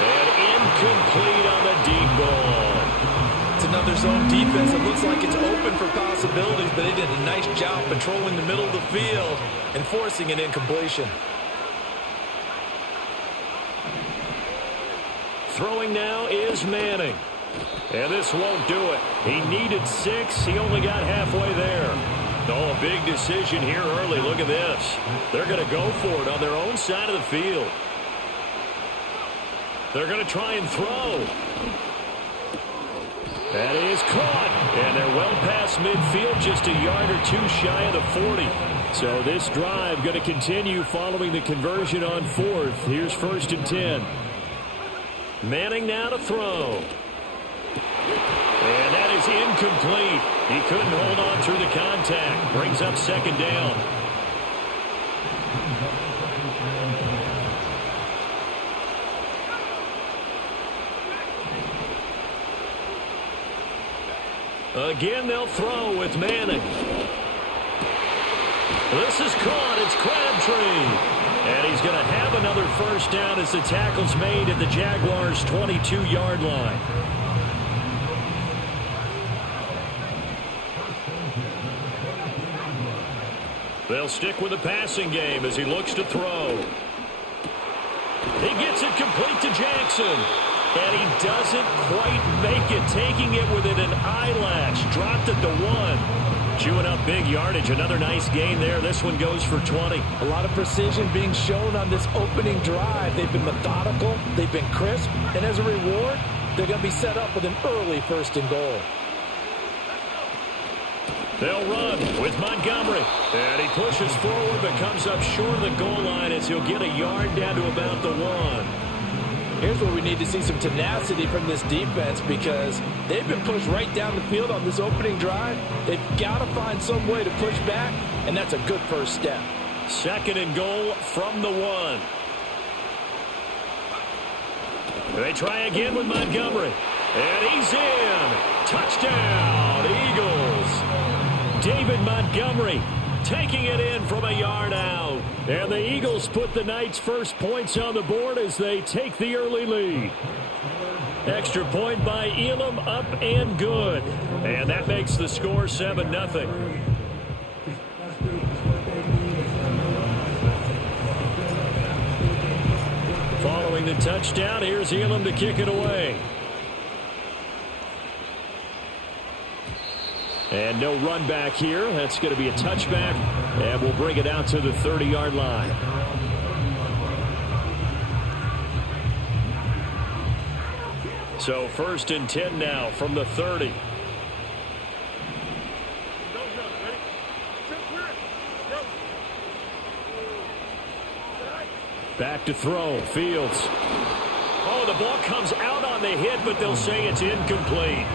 And incomplete on the deep ball. It's another zone defense that looks like it's open for possibilities, but they did a nice job patrolling the middle of the field and forcing an incompletion. Throwing now is Manning. And this won't do it. He needed 6. He only got halfway there. Oh, a big decision here early. Look at this. They're going to go for it on their own side of the field. They're going to try and throw. That is caught. And they're well past midfield, just a yard or two shy of the 40. So this drive going to continue following the conversion on 4th. Here's 1st and 10. Manning now to throw. And that is incomplete. He couldn't hold on through the contact. Brings up 2nd down. Again, they'll throw with Manning. This is caught. It's Crabtree. And he's going to have another 1st down as the tackle's made at the Jaguars' 22-yard line. They'll stick with the passing game as he looks to throw. He gets it complete to Jackson. And he doesn't quite make it, taking it within an eyelash. Dropped it to 1. Chewing up big yardage. Another nice gain there. This one goes for 20. A lot of precision being shown on this opening drive. They've been methodical. They've been crisp. And as a reward, they're going to be set up with an early 1st and goal. They'll run with Montgomery. And he pushes forward but comes up short of the goal line as he'll get a yard down to about the 1. Here's where we need to see some tenacity from this defense because they've been pushed right down the field on this opening drive. They've got to find some way to push back, and that's a good first step. 2nd and goal from the 1. They try again with Montgomery. And he's in. Touchdown, Eagles. David Montgomery taking it in from a yard out. And the Eagles put the night's first points on the board as they take the early lead. Extra point by Elam, up and good. And that makes the score 7-0. Following the touchdown, here's Elam to kick it away. And no run back here. That's going to be a touchback. And we'll bring it out to the 30-yard line. So 1st and 10 now from the 30. Back to throw. Fields. Oh, the ball comes out on the hit, but they'll say it's incomplete.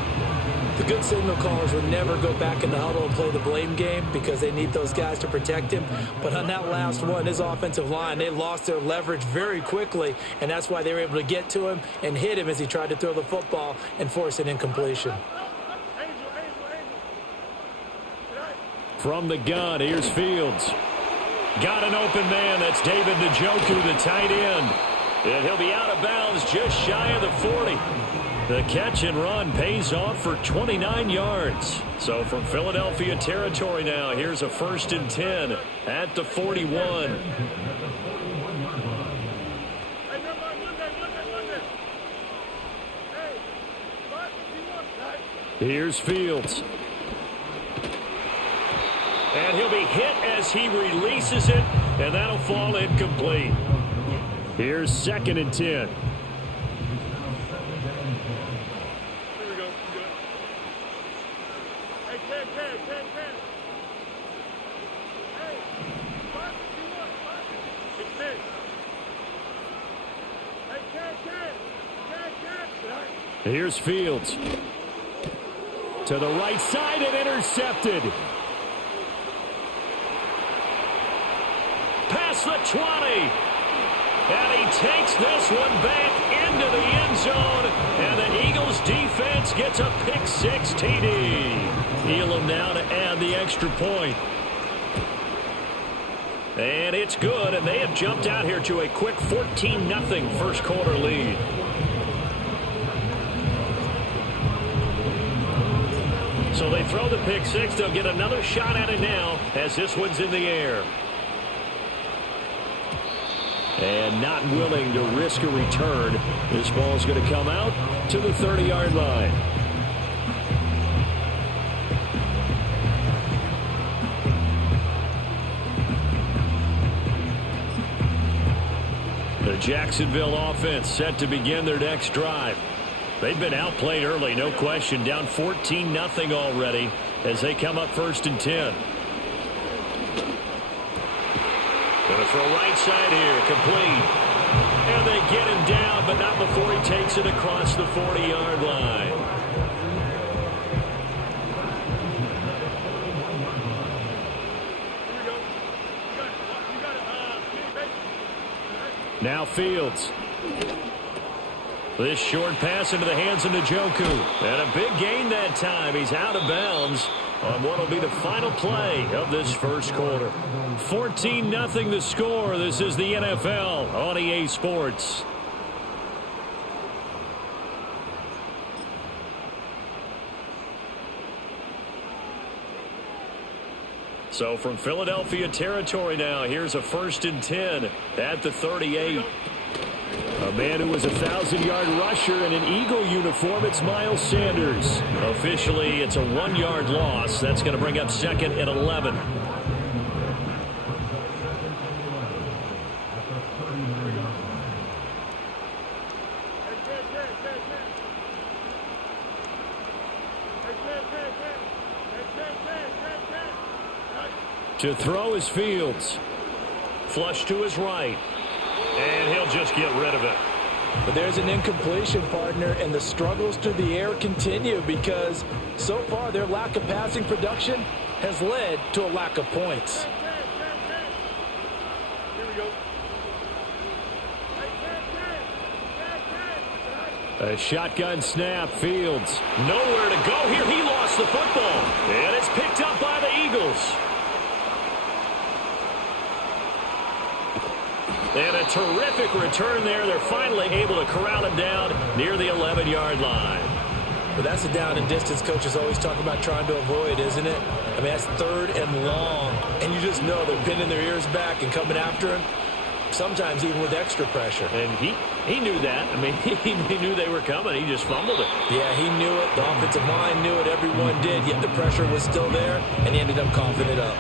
The good signal callers would never go back in the huddle and play the blame game because they need those guys to protect him. But on that last one, his offensive line, they lost their leverage very quickly, and that's why they were able to get to him and hit him as he tried to throw the football and force an incompletion. From the gun, here's Fields. Got an open man. That's David Njoku, the tight end. And he'll be out of bounds just shy of the 40. The catch and run pays off for 29 yards. So from Philadelphia territory now, here's a 1st and 10 at the 41. Here's Fields. And he'll be hit as he releases it, and that'll fall incomplete. Here's 2nd and 10. Here's Fields. To the right side and intercepted. Past the 20. And he takes this one back into the end zone. And the Eagles defense gets a pick-6 TD. Elam now to add the extra point. And it's good, and they have jumped out here to a quick 14-0 first quarter lead. So they throw the pick-6. They'll get another shot at it now as this one's in the air. And not willing to risk a return. This ball's going to come out to the 30-yard line. The Jacksonville offense set to begin their next drive. They've been outplayed early, no question. Down 14-0 already as they come up 1st and 10. Going to throw right side here, complete. And they get him down, but not before he takes it across the 40-yard line. Now Fields. This short pass into the hands of Njoku. And a big gain that time. He's out of bounds on what will be the final play of this first quarter. 14-0 the score. This is the NFL on EA Sports. So from Philadelphia territory now, here's a 1st and 10 at the 38. A man who was a 1,000-yard rusher in an Eagle uniform, it's Miles Sanders. Officially, it's a 1-yard loss. That's going to bring up 2nd and 11. To throw is Fields. Flush to his right. And he'll just get rid of it. But there's an incompletion, partner, and the struggles through the air continue because so far their lack of passing production has led to a lack of points. A shotgun snap. Fields nowhere to go here. He lost the football. And it's picked up by the Eagles. And a terrific return there. They're finally able to corral him down near the 11-yard line. But that's a down and distance coaches always talk about trying to avoid, isn't it? I mean, that's 3rd and long. And you just know they're pinning their ears back and coming after him, sometimes even with extra pressure. And he knew that. I mean, he knew they were coming. He just fumbled it. Yeah, he knew it. The offensive line knew it. Everyone did. Yet the pressure was still there, and he ended up coughing it up.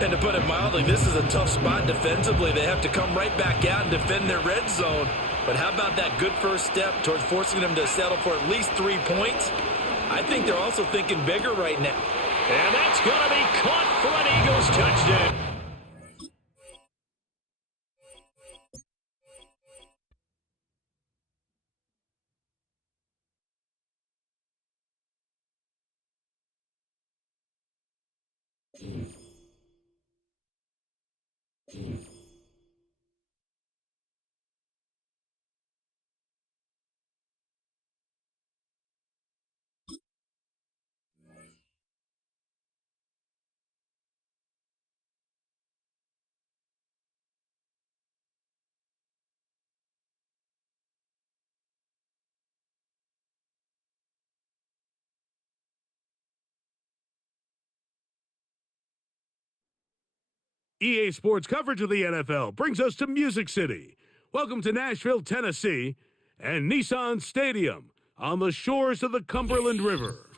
And to put it mildly, this is a tough spot defensively. They have to come right back out and defend their red zone. But how about that good first step towards forcing them to settle for at least 3 points? I think they're also thinking bigger right now. And that's going to be caught for an Eagles touchdown. EA Sports coverage of the NFL brings us to Music City. Welcome to Nashville, Tennessee, and Nissan Stadium on the shores of the Cumberland River.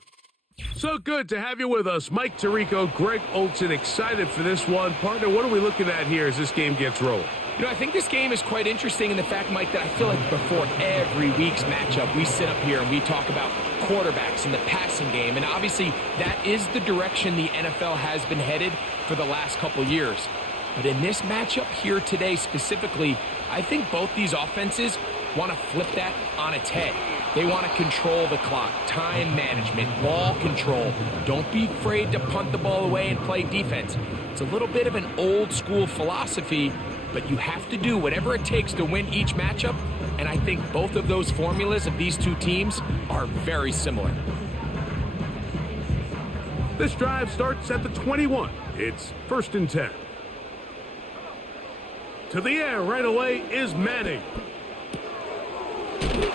So good to have you with us. Mike Tirico, Greg Olson, excited for this one. Partner, what are we looking at here as this game gets rolling? You know, I think this game is quite interesting in the fact, Mike, that I feel like before every week's matchup, we sit up here and we talk about quarterbacks and the passing game. And obviously, that is the direction the NFL has been headed for the last couple years. But in this matchup here today specifically, I think both these offenses want to flip that on its head. They want to control the clock, time management, ball control. Don't be afraid to punt the ball away and play defense. It's a little bit of an old school philosophy, but you have to do whatever it takes to win each matchup. And I think both of those formulas of these two teams are very similar. This drive starts at the 21. It's 1st and 10. To the air right away is Manning.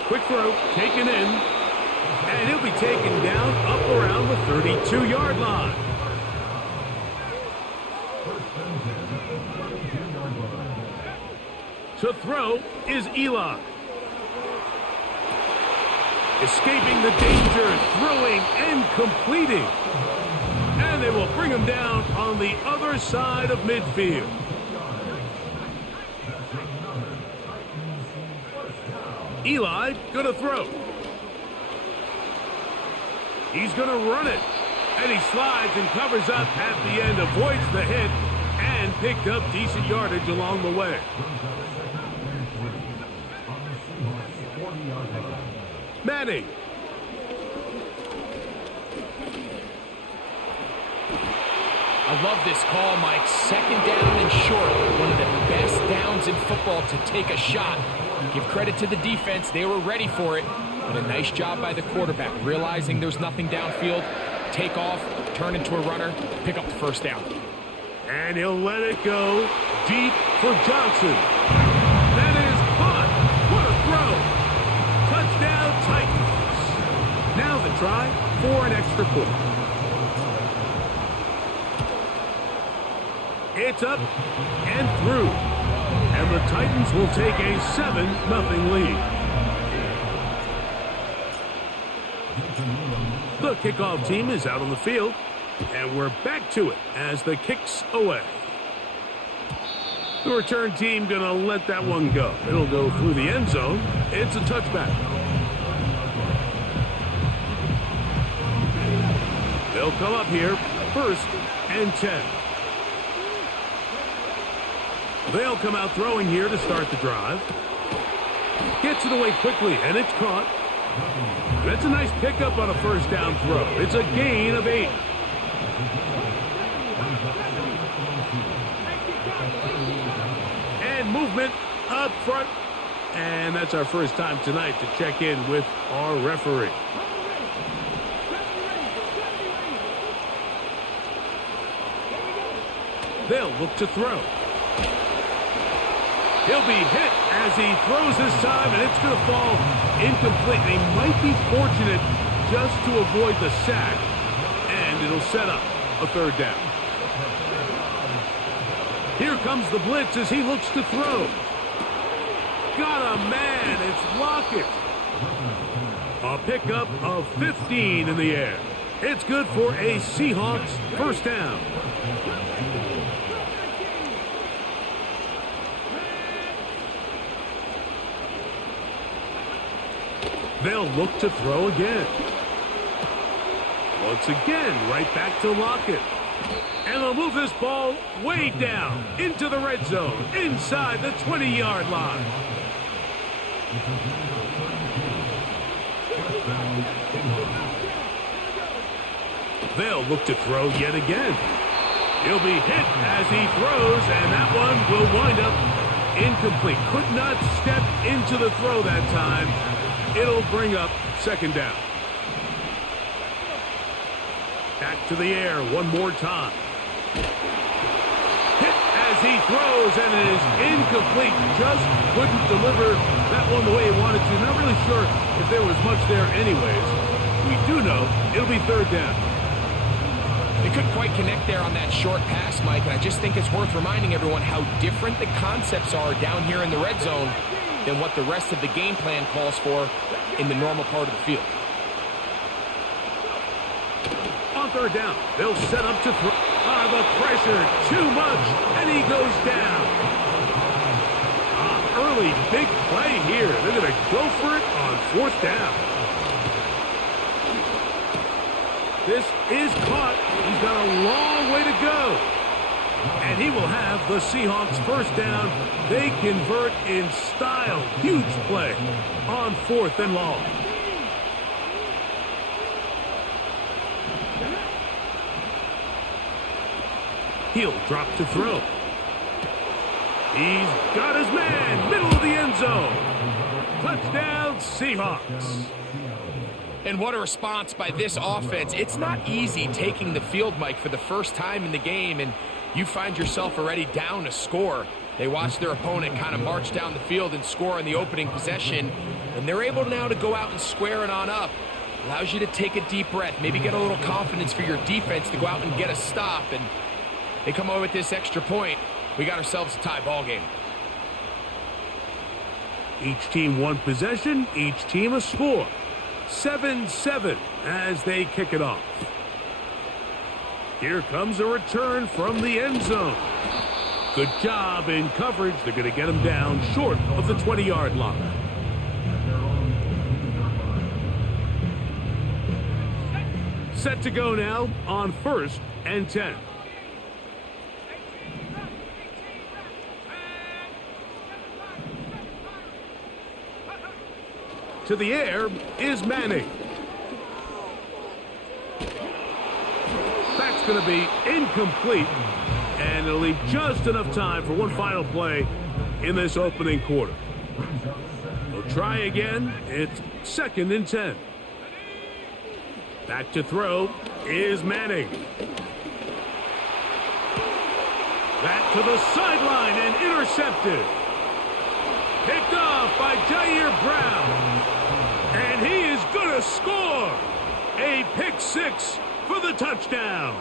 Quick throw, taken in, and he'll be taken down up around the 32-yard line. To throw is Eli. Escaping the danger, throwing and completing. And they will bring him down on the other side of midfield. Eli gonna throw. He's gonna run it. And he slides and covers up at the end, avoids the hit, and picked up decent yardage along the way. Manning. I love this call, Mike. Second down and short. One of the best downs in football to take a shot. Give credit to the defense. They were ready for it. But a nice job by the quarterback, realizing there's nothing downfield. Take off, turn into a runner, pick up the first down. And he'll let it go deep for Johnson. That is caught. What a throw. Touchdown Titans. Now the try for an extra point. It's up and through. And the Titans will take a 7-0 lead. The kickoff team is out on the field, and we're back to it as the kick's away. The return team going to let that one go. It'll go through the end zone. It's a touchback. They'll come up here, 1st and 10. They'll come out throwing here to start the drive. Gets it away quickly, and it's caught. That's a nice pickup on a first down throw. It's a gain of 8. And movement up front. And that's our first time tonight to check in with our referee. They'll look to throw. He'll be hit as he throws this time, and it's going to fall incomplete. They might be fortunate just to avoid the sack, and it'll set up a 3rd down. Here comes the blitz as he looks to throw. Got a man. It's Lockett. A pickup of 15 in the air. It's good for a Seahawks first down. They'll look to throw again. Once again, right back to Lockett. And they'll move this ball way down into the red zone, inside the 20-yard line. They'll look to throw yet again. He'll be hit as he throws, and that one will wind up incomplete. Could not step into the throw that time. It'll bring up 2nd down. Back to the air one more time. Hit as he throws, and it is incomplete. Just couldn't deliver that one the way he wanted to. Not really sure if there was much there anyways. We do know it'll be 3rd down. They couldn't quite connect there on that short pass, Mike, and I just think it's worth reminding everyone how different the concepts are down here in the red zone than what the rest of the game plan calls for in the normal part of the field. On 3rd down, they'll set up to throw. The pressure, too much, and he goes down. Early big play here. They're going to go for it on 4th down. This is caught. He's got a long way to go. And he will have the Seahawks first down. They convert in style. Huge play on 4th and long. He'll drop to throw. He's got his man. Middle of the end zone. Touchdown, Seahawks. And what a response by this offense. It's not easy taking the field, Mike, for the first time in the game, and you find yourself already down a score. They watch their opponent kind of march down the field and score in the opening possession, and they're able now to go out and square it on up. Allows you to take a deep breath, maybe get a little confidence for your defense to go out and get a stop, and they come away with this extra point. We got ourselves a tie ball game. Each team one possession, each team a score. 7-7 as they kick it off. Here comes a return from the end zone. Good job in coverage. They're going to get him down short of the 20-yard line. Set to go now on 1st and 10. To the air is Manning. That's going to be incomplete, and it'll leave just enough time for one final play in this opening quarter. They'll try again. It's 2nd and 10. Back to throw is Manning. Back to the sideline and intercepted. Picked off by Gary Browne. And he is going to score. A pick six for the touchdown.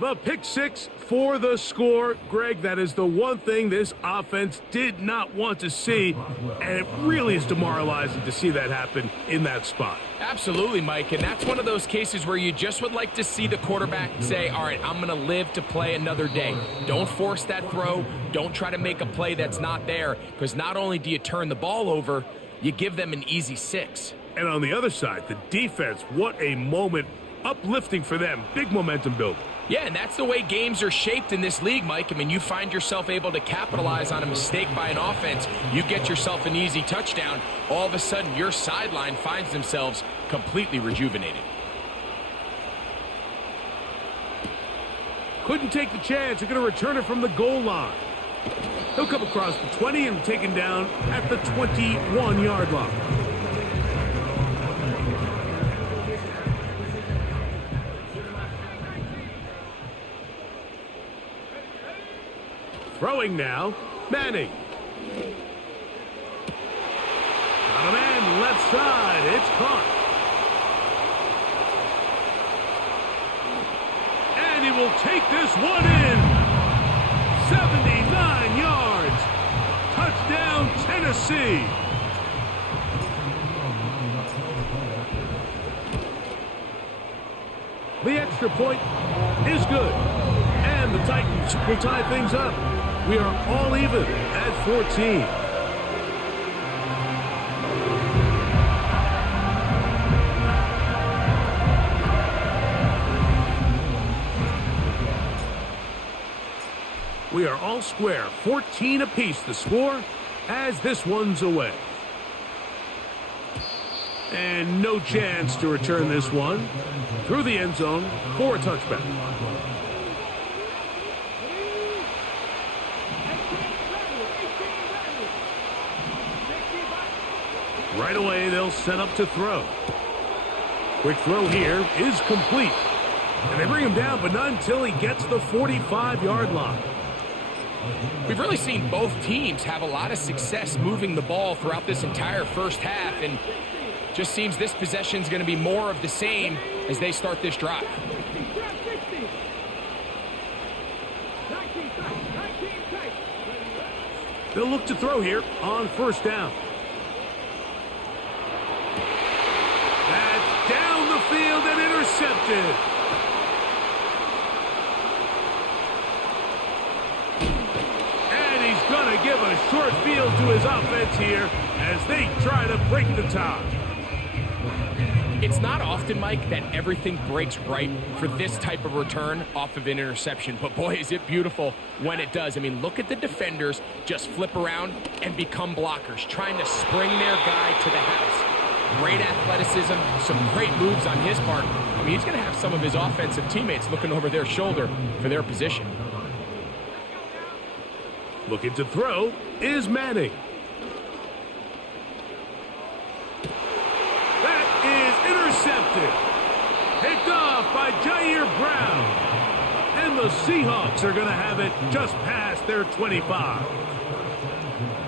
The pick six for the score. Greg, that is the one thing this offense did not want to see, and it really is demoralizing to see that happen in that spot. Absolutely, Mike, and that's one of those cases where you just would like to see the quarterback say, all right, I'm going to live to play another day. Don't force that throw. Don't try to make a play that's not there, because not only do you turn the ball over, you give them an easy 6. And on the other side, the defense, what a moment, uplifting for them, big momentum building. Yeah, and that's the way games are shaped in this league, Mike. I mean, you find yourself able to capitalize on a mistake by an offense. You get yourself an easy touchdown. All of a sudden, your sideline finds themselves completely rejuvenated. Couldn't take the chance. They're going to return it from the goal line. He'll come across the 20 and taken down at the 21-yard line. Throwing now, Manning. Got a man left side. It's caught. And he will take this one in. 79 yards. Touchdown, Tennessee. The extra point is good. And the Titans will tie things up. We are all even at 14. We are all square, 14 apiece the score as this one's away. And no chance to return this one through the end zone for a touchback. Right away, they'll set up to throw. Quick throw here is complete. And they bring him down, but not until he gets the 45-yard line. We've really seen both teams have a lot of success moving the ball throughout this entire first half, and just seems this possession is going to be more of the same as they start this drive. They'll look to throw here on 1st down. That's down the field and intercepted. And he's going to give a short field to his offense here as they try to break the tie. It's not often, Mike, that everything breaks right for this type of return off of an interception. But, boy, is it beautiful when it does. I mean, look at the defenders just flip around and become blockers, trying to spring their guy to the house. Great athleticism, some great moves on his part. I mean, he's going to have some of his offensive teammates looking over their shoulder for their position. Looking to throw is Manning. Intercepted. Picked off by Gary Browne. And the Seahawks are going to have it just past their 25.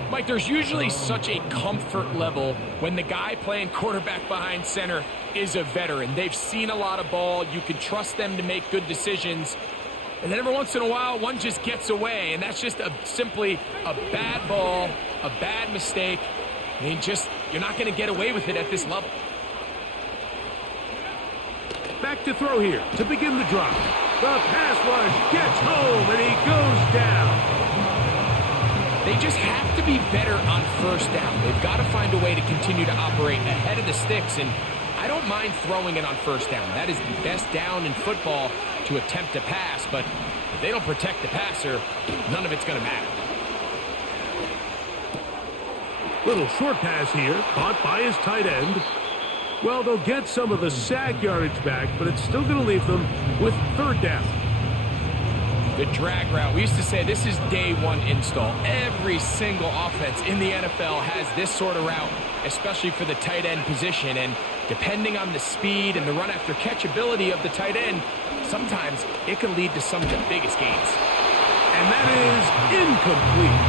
Mike, there's usually such a comfort level when the guy playing quarterback behind center is a veteran. They've seen a lot of ball. You can trust them to make good decisions. And then every once in a while, one just gets away, and that's just simply a bad ball, a bad mistake. I mean, you're not going to get away with it at this level. Back to throw here to begin the drive. The pass rush gets home, and he goes down. They just have to be better on first down. They've got to find a way to continue to operate ahead of the sticks, and I don't mind throwing it on first down. That is the best down in football to attempt to pass, but if they don't protect the passer, none of it's going to matter. Little short pass here, caught by his tight end. Well, they'll get some of the sack yardage back, but it's still going to leave them with third down. The drag route. We used to say this is day one install. Every single offense in the NFL has this sort of route, especially for the tight end position. And depending on the speed and the run after catch ability of the tight end, sometimes it can lead to some of the biggest gains. And that is incomplete.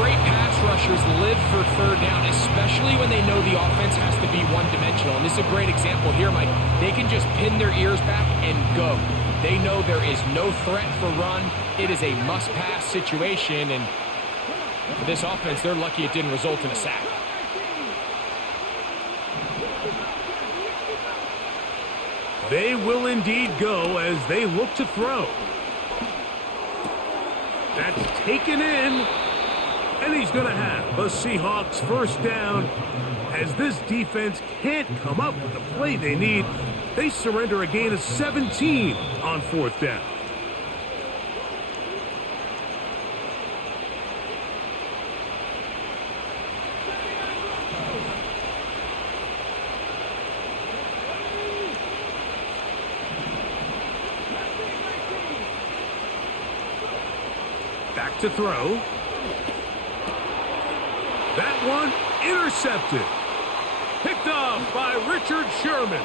Great pass rushers live for third down, especially when they know the offense has to be one-dimensional. And this is a great example here, Mike. They can just pin their ears back and go. They know there is no threat for run. It is a must-pass situation, and for this offense, they're lucky it didn't result in a sack. They will indeed go as they look to throw. That's taken in, and he's going to have the Seahawks first down. As this defense can't come up with the play they need, they surrender a gain of 17 on fourth down. Back to throw. That one intercepted. Picked off by Richard Sherman.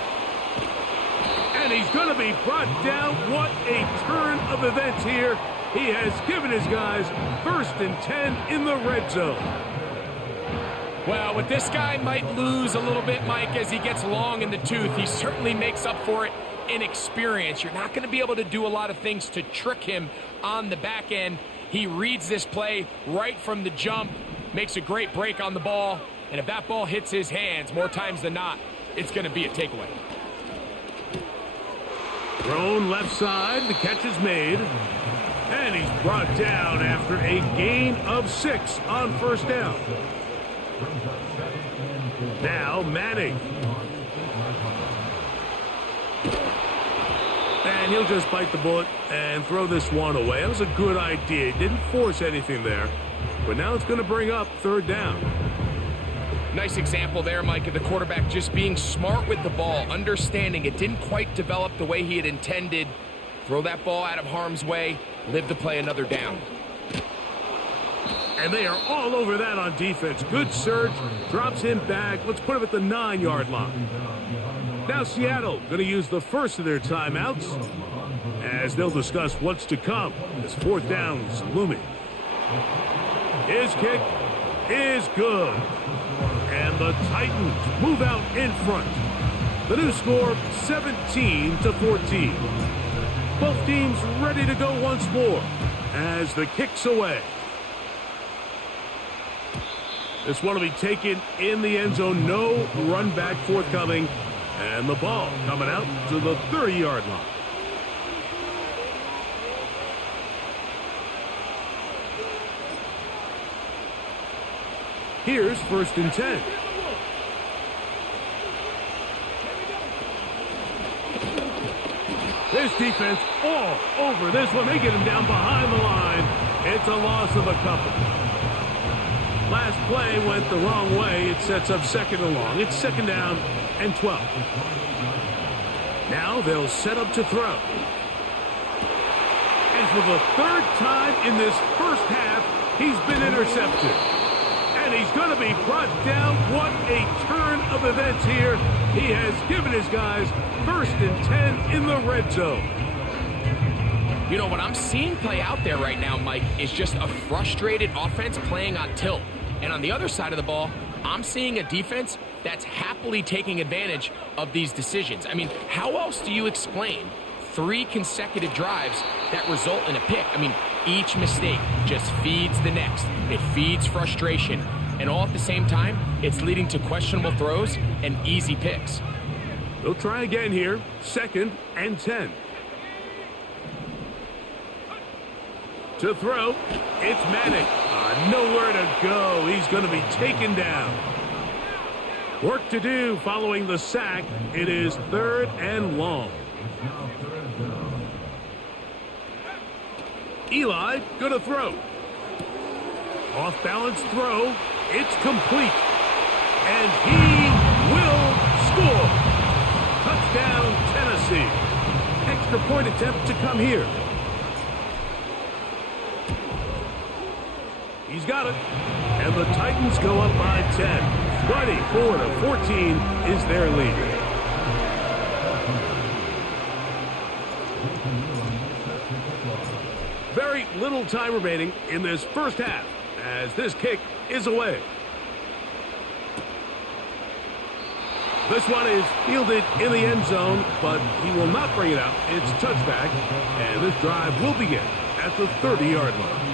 And he's going to be brought down. What a turn of events here. He has given his guys 1st and 10 in the red zone. Well, what this guy might lose a little bit, Mike, as he gets long in the tooth, he certainly makes up for it in experience. You're not going to be able to do a lot of things to trick him on the back end. He reads this play right from the jump, makes a great break on the ball, and if that ball hits his hands more times than not, it's going to be a takeaway. Thrown left side, the catch is made, and he's brought down after a gain of 6 on first down. Now Manning. And he'll just bite the bullet and throw this one away. That was a good idea. He didn't force anything there, but now it's going to bring up third down. Nice example there, Mike, of the quarterback just being smart with the ball, understanding it didn't quite develop the way he had intended. Throw that ball out of harm's way, live to play another down. And they are all over that on defense. Good surge, drops him back. Let's put him at the 9-yard line. Now Seattle going to use the first of their timeouts as they'll discuss what's to come as fourth down's looming. His kick is good. And the Titans move out in front. The new score, 17-14. Both teams ready to go once more as the kick's away. This one will be taken in the end zone. No run back forthcoming. And the ball coming out to the 30-yard line. Here's 1st and 10. This defense all over this one. They get him down behind the line. It's a loss of a couple. Last play went the wrong way. It sets up 2nd and long. It's 2nd down and 12. Now they'll set up to throw. And for the 3rd time in this first half, he's been intercepted. And he's going to be brought down. What a turn of events here. He has given his guys 1st and 10 in the red zone. You know, what I'm seeing play out there right now, Mike, is just a frustrated offense playing on tilt. And on the other side of the ball, I'm seeing a defense that's happily taking advantage of these decisions. I mean, how else do you explain 3 consecutive drives that result in a pick. I mean, each mistake just feeds the next. It feeds frustration. And all at the same time, it's leading to questionable throws and easy picks. They'll try again here. 2nd and 10. To throw, it's Madden. Nowhere to go. He's going to be taken down. Work to do following the sack. It is 3rd and long. Eli going to throw. Off balance throw. It's complete. And he will score. Touchdown, Tennessee. Extra point attempt to come here. He's got it. And the Titans go up by 10. 24-14 is their lead. Very little time remaining in this first half as this kick is away. This one is fielded in the end zone, but he will not bring it out. It's touchback, and this drive will begin at the 30-yard line.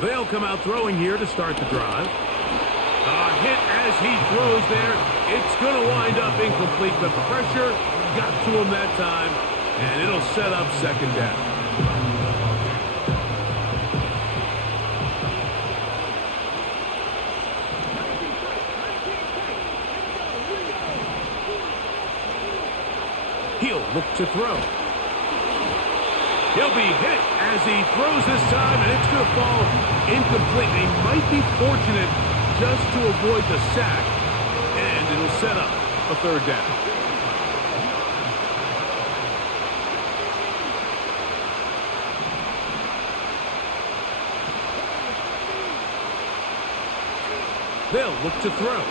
They'll come out throwing here to start the drive. A hit as he throws there. It's going to wind up incomplete. The pressure got to him that time, and it'll set up 2nd down. He'll look to throw. He'll be hit as he throws this time, and it's going to fall incomplete. They might be fortunate just to avoid the sack, and it'll set up a 3rd down. They'll look to throw.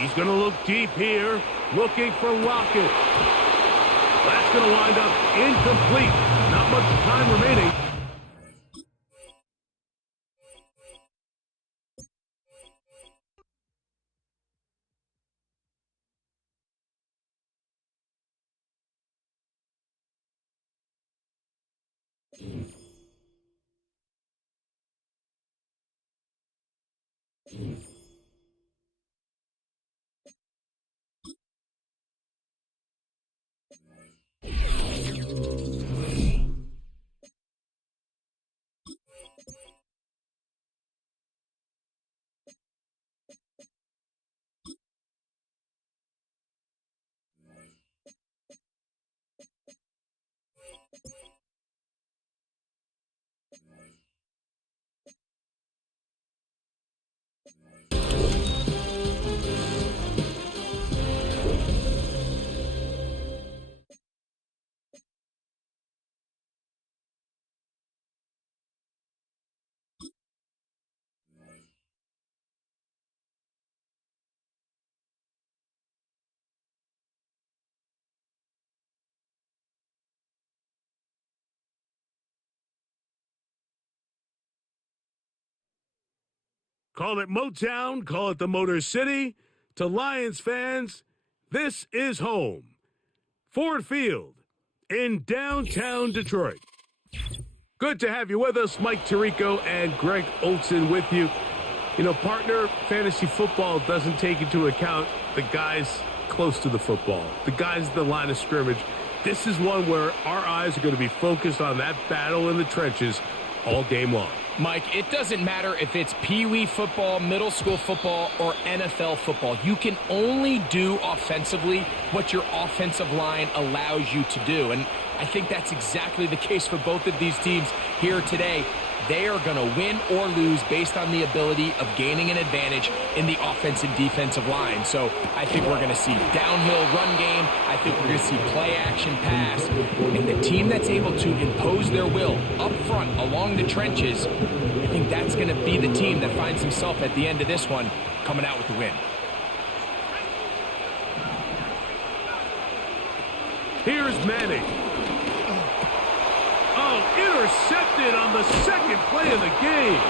He's going to look deep here, looking for Lockett. That's going to wind up incomplete. Not much time remaining. Call it Motown, call it the Motor City. To Lions fans, this is home. Ford Field in downtown Detroit. Good to have you with us. Mike Tirico and Greg Olson with you. You know, partner, fantasy football doesn't take into account the guys close to the football, the guys at the line of scrimmage. This is one where our eyes are going to be focused on that battle in the trenches all game long. Mike, it doesn't matter if it's Pee-wee football, middle school football, or NFL football. You can only do offensively what your offensive line allows you to do. And I think that's exactly the case for both of these teams here today. they are going to win or lose based on the ability of gaining an advantage in the offensive and defensive line. So I think we're going to see downhill run game. I think we're going to see play action pass. And the team that's able to impose their will up front along the trenches, I think that's going to be the team that finds himself at the end of this one coming out with the win. Here's Manning. Oh, intercepted on the second play of the game.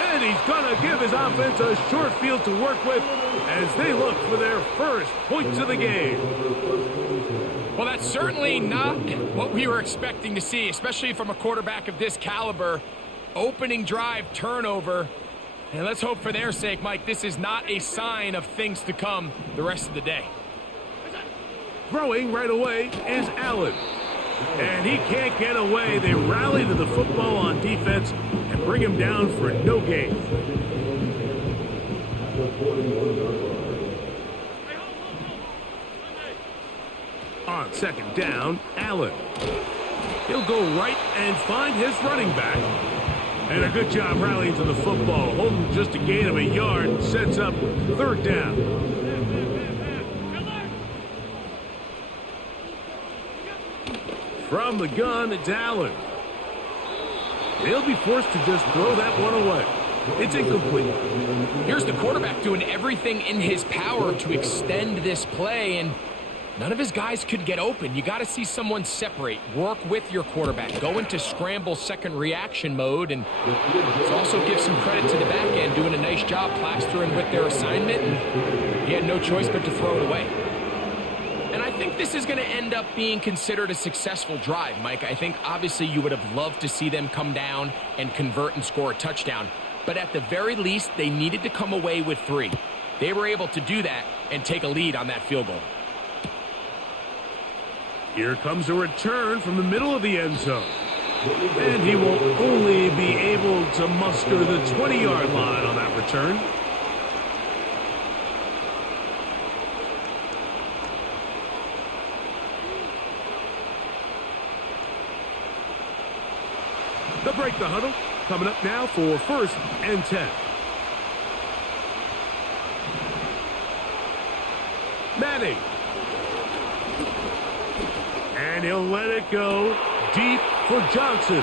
And he's going to give his offense a short field to work with as they look for their first points of the game. Well, that's certainly not what we were expecting to see, especially from a quarterback of this caliber. Opening drive, turnover. And let's hope for their sake, Mike, this is not a sign of things to come the rest of the day. Throwing right away is Allen. And he can't get away. They rally to the football on defense and bring him down for no gain. On second down, Allen. He'll go right and find his running back. And a good job rallying to the football. Holding just a gain of a yard sets up third down. From the gun, it's Allen. He'll be forced to just throw that one away. It's incomplete. Here's the quarterback doing everything in his power to extend this play, and none of his guys could get open. You got to see someone separate, work with your quarterback, go into scramble second reaction mode, and let's also give some credit to the back end doing a nice job plastering with their assignment, and he had no choice but to throw it away. And I think this is going to end up being considered a successful drive, Mike. I think obviously you would have loved to see them come down and convert and score a touchdown. But at the very least, they needed to come away with 3. They were able to do that and take a lead on that field goal. Here comes a return from the middle of the end zone. And he will only be able to muster the 20-yard line on that return. They'll break the huddle. Coming up now for 1st and 10. Manning. And he'll let it go deep for Johnson.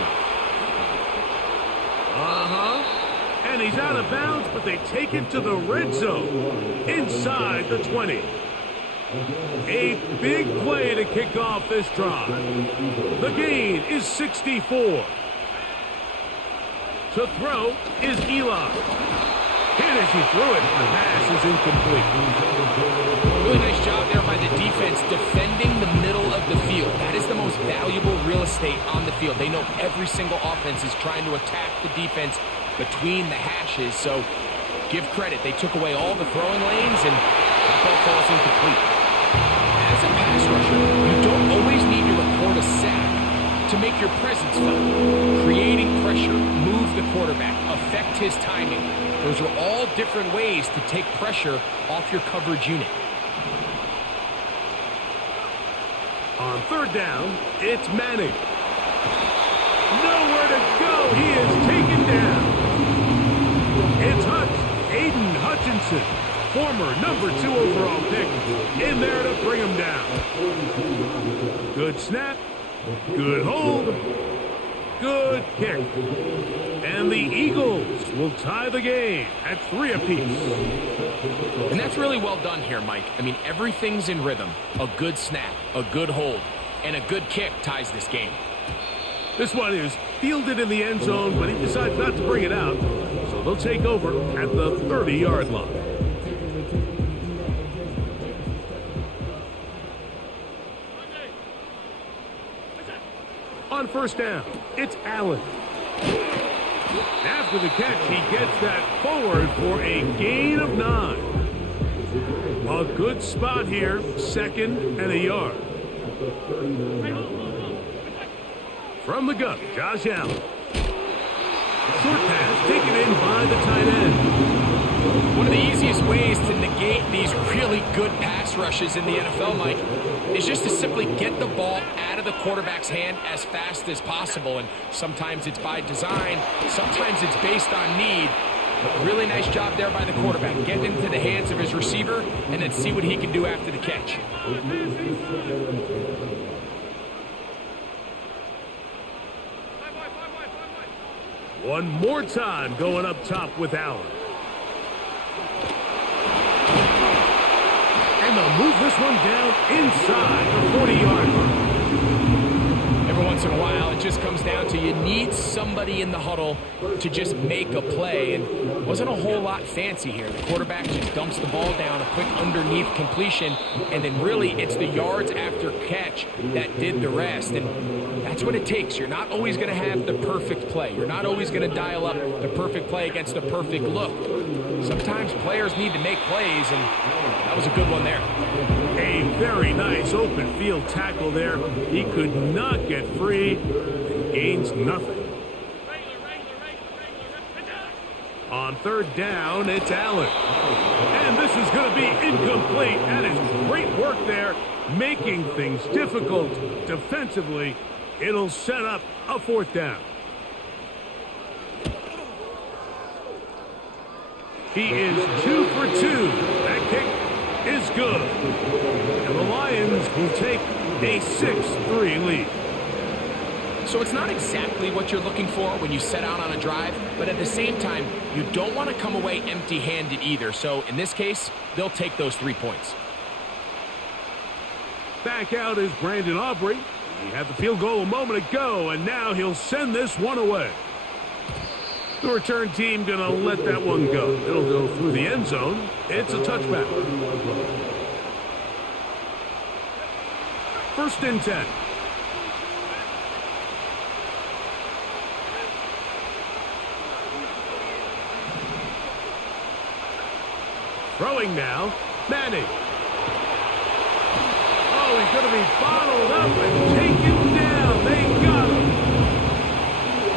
And he's out of bounds, but they take it to the red zone inside the 20. A big play to kick off this drive. The gain is 64. To throw is Eli. Hit as he threw it. The pass is incomplete. Really nice job there by the defense defending the middle of the field. That is the most valuable real estate on the field. They know every single offense is trying to attack the defense between the hashes. So give credit. They took away all the throwing lanes, and that ball falls incomplete. As a pass rusher, you don't always need to record a sack to make your presence felt. Creating pressure, move the quarterback, affect his timing. Those are all different ways to take pressure off your coverage unit. On third down, it's Manning. Nowhere to go. He is taken down. It's Aiden Hutchinson, former number 2 overall pick, in there to bring him down. Good snap. Good hold. Good kick. And the Eagles will tie the game at 3 apiece. And that's really well done here, Mike. I mean, everything's in rhythm. A good snap, a good hold, and a good kick ties this game. This one is fielded in the end zone, but he decides not to bring it out. So they'll take over at the 30-yard line. On first down, it's Allen. After the catch, he gets that forward for a gain of 9. A good spot here, 2nd and a yard. From the gun, Josh Allen. Short pass taken in by the tight end. One of the easiest ways to negate these really good pass rushes in the NFL, Mike, is just to simply get the ball at out of the quarterback's hand as fast as possible. And sometimes it's by design, sometimes it's based on need. But really nice job there by the quarterback, getting into the hands of his receiver and then see what he can do after the catch. One more time going up top with Allen. And they'll move this one down inside the 40-yard line. Every once in a while, it just comes down to you need somebody in the huddle to just make a play. And wasn't a whole lot fancy here. The quarterback just dumps the ball down, a quick underneath completion, and then really it's the yards after catch that did the rest. And that's what it takes. You're not always going to have the perfect play. You're not always going to dial up the perfect play against the perfect look. Sometimes players need to make plays, and that was a good one there. A very nice open field tackle there. He could not get free and gains nothing. On third down, it's Allen. And this is going to be incomplete. That is great work there, making things difficult defensively. It'll set up a fourth down. He is 2 for 2. That kick is good. And the Lions will take a 6-3 lead. So it's not exactly what you're looking for when you set out on a drive, but at the same time, you don't want to come away empty-handed either. So in this case, they'll take those 3 points. Back out is Brandon Aubrey. He had the field goal a moment ago, and now he'll send this one away. The return team going to let that one go. It'll go through the end zone. It's a touchback. 1st and 10. Throwing now, Manning. Oh, he's going to be bottled up and taken down. They got him.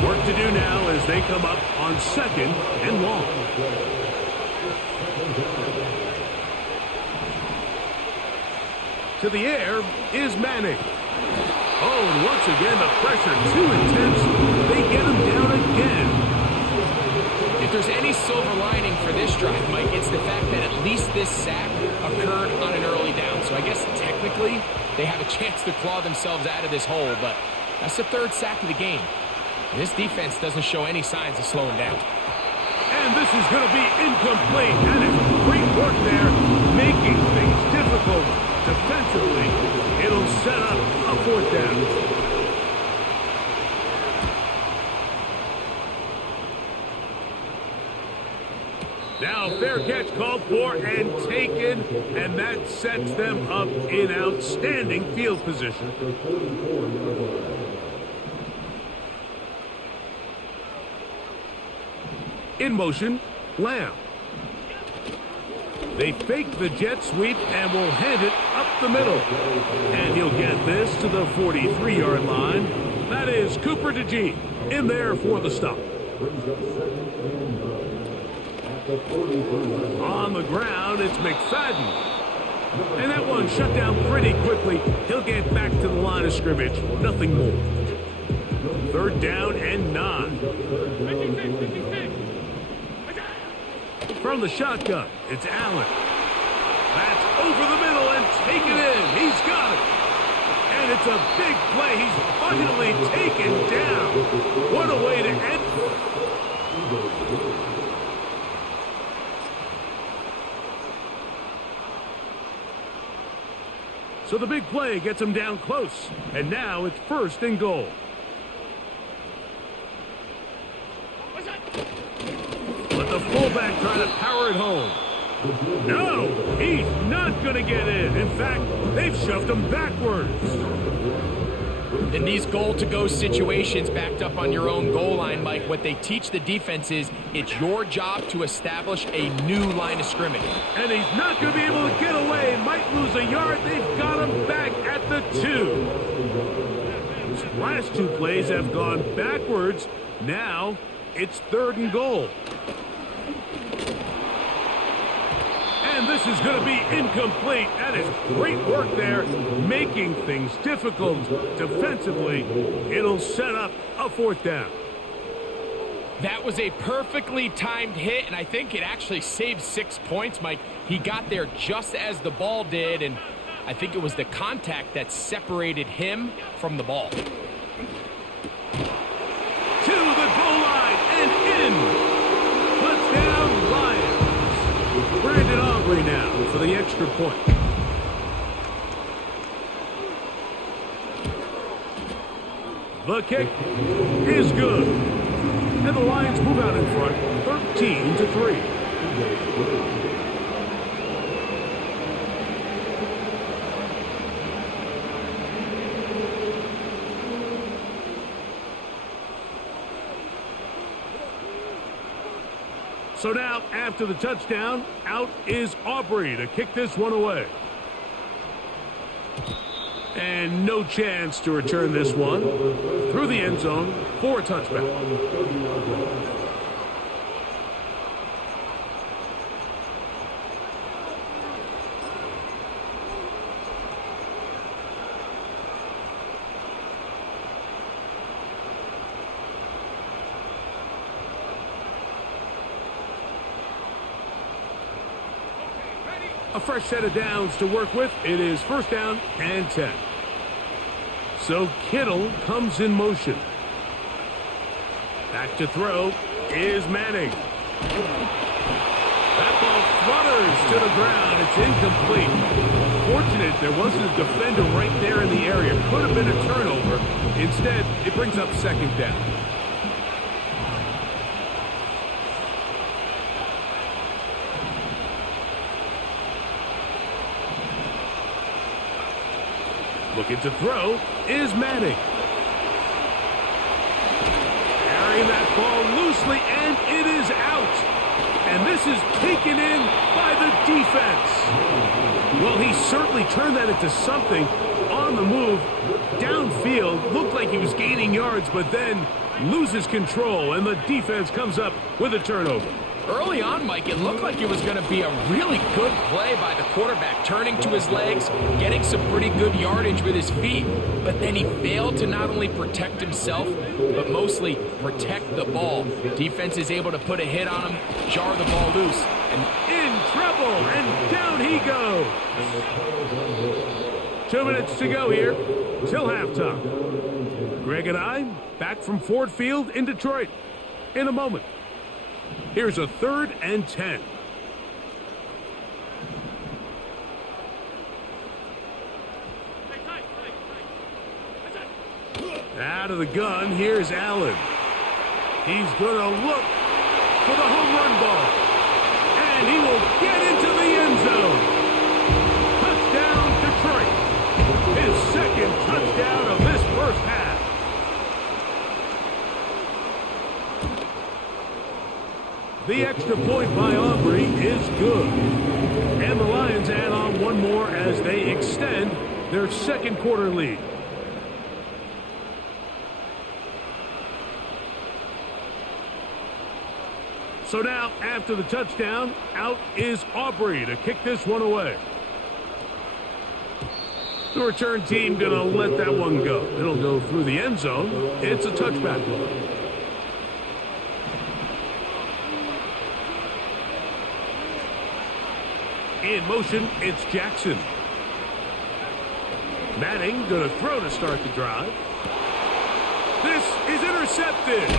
Work to do now as they come up on 2nd and long. To the air is Manning. Oh, and once again, the pressure too intense. They get him down again. If there's any silver lining for this drive, Mike, it's the fact that at least this sack occurred on an early down. So I guess technically they have a chance to claw themselves out of this hole, but that's the 3rd sack of the game. And this defense doesn't show any signs of slowing down. And this is going to be incomplete. That is great work there, making things difficult defensively. It'll set up a 4th down. Now fair catch called for and taken, and that sets them up in outstanding field position. In motion, Lamb. They fake the jet sweep and will hand it up the middle. And he'll get this to the 43-yard line. That is Cooper DeJean in there for the stop. On the ground, it's McFadden. And that one shut down pretty quickly. He'll get back to the line of scrimmage. Nothing more. 3rd down and 9. From the shotgun, it's Allen. That's over the middle and taken in. He's got it. And it's a big play. He's finally taken down. What a way to end. So the big play gets him down close. And now it's 1st and goal. But the fullback trying to power it home. No, he's not going to get in. In fact, they've shoved him backwards. In these goal-to-go situations backed up on your own goal line, Mike, what they teach the defense is it's your job to establish a new line of scrimmage. And he's not going to be able to get away. Might lose a yard. They've got him back at the 2. His last 2 plays have gone backwards. Now it's 3rd and goal. And And this is going to be incomplete. That is great work there, making things difficult defensively. It'll set up a fourth down. That was a perfectly timed hit, and I think it actually saved 6 points, Mike. He got there just as the ball did, and I think it was the contact that separated him from the ball. To the goal line and in. Touchdown, Lions. Brandon Aubrey now for the extra point. The kick is good. And the Lions move out in front, 13-3. So now, after the touchdown, out is Aubrey to kick this one away. And no chance to return this one through the end zone for a touchback. A fresh set of downs to work with. It is first down and 10. So Kittle comes in motion. Back to throw is Manning. That ball flutters to the ground. It's incomplete. Fortunate there wasn't a defender right there in the area. Could have been a turnover. Instead, it brings up second down. Looking to throw is Madden. Carrying that ball loosely, and it is out. And this is taken in by the defense. Well, he certainly turned that into something on the move. Downfield, looked like he was gaining yards, but then loses control, and the defense comes up with a turnover. Early on, Mike, it looked like it was going to be a really good play by the quarterback, turning to his legs, getting some pretty good yardage with his feet, but then he failed to not only protect himself, but mostly protect the ball. Defense is able to put a hit on him, jar the ball loose, and in trouble, and down he goes. 2 minutes to go here till halftime. Greg and I back from Ford Field in Detroit in a moment. Here's a 3rd and 10. Out of the gun, here's Allen. He's going to look for the home run ball. And he will get into the end zone. Touchdown, Detroit. His second touchdown of this first half. The extra point by Aubrey is good. And the Lions add on one more as they extend their second quarter lead. So now, after the touchdown, out is Aubrey to kick this one away. The return team going to let that one go. It'll go through the end zone. It's a touchback. In motion, it's Jackson. Manning going to throw to start the drive. This is intercepted.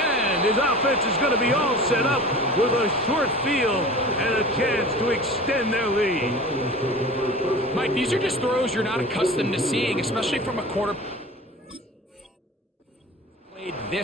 And his offense is going to be all set up with a short field and a chance to extend their lead. Mike, these are just throws you're not accustomed to seeing, especially from a quarterback.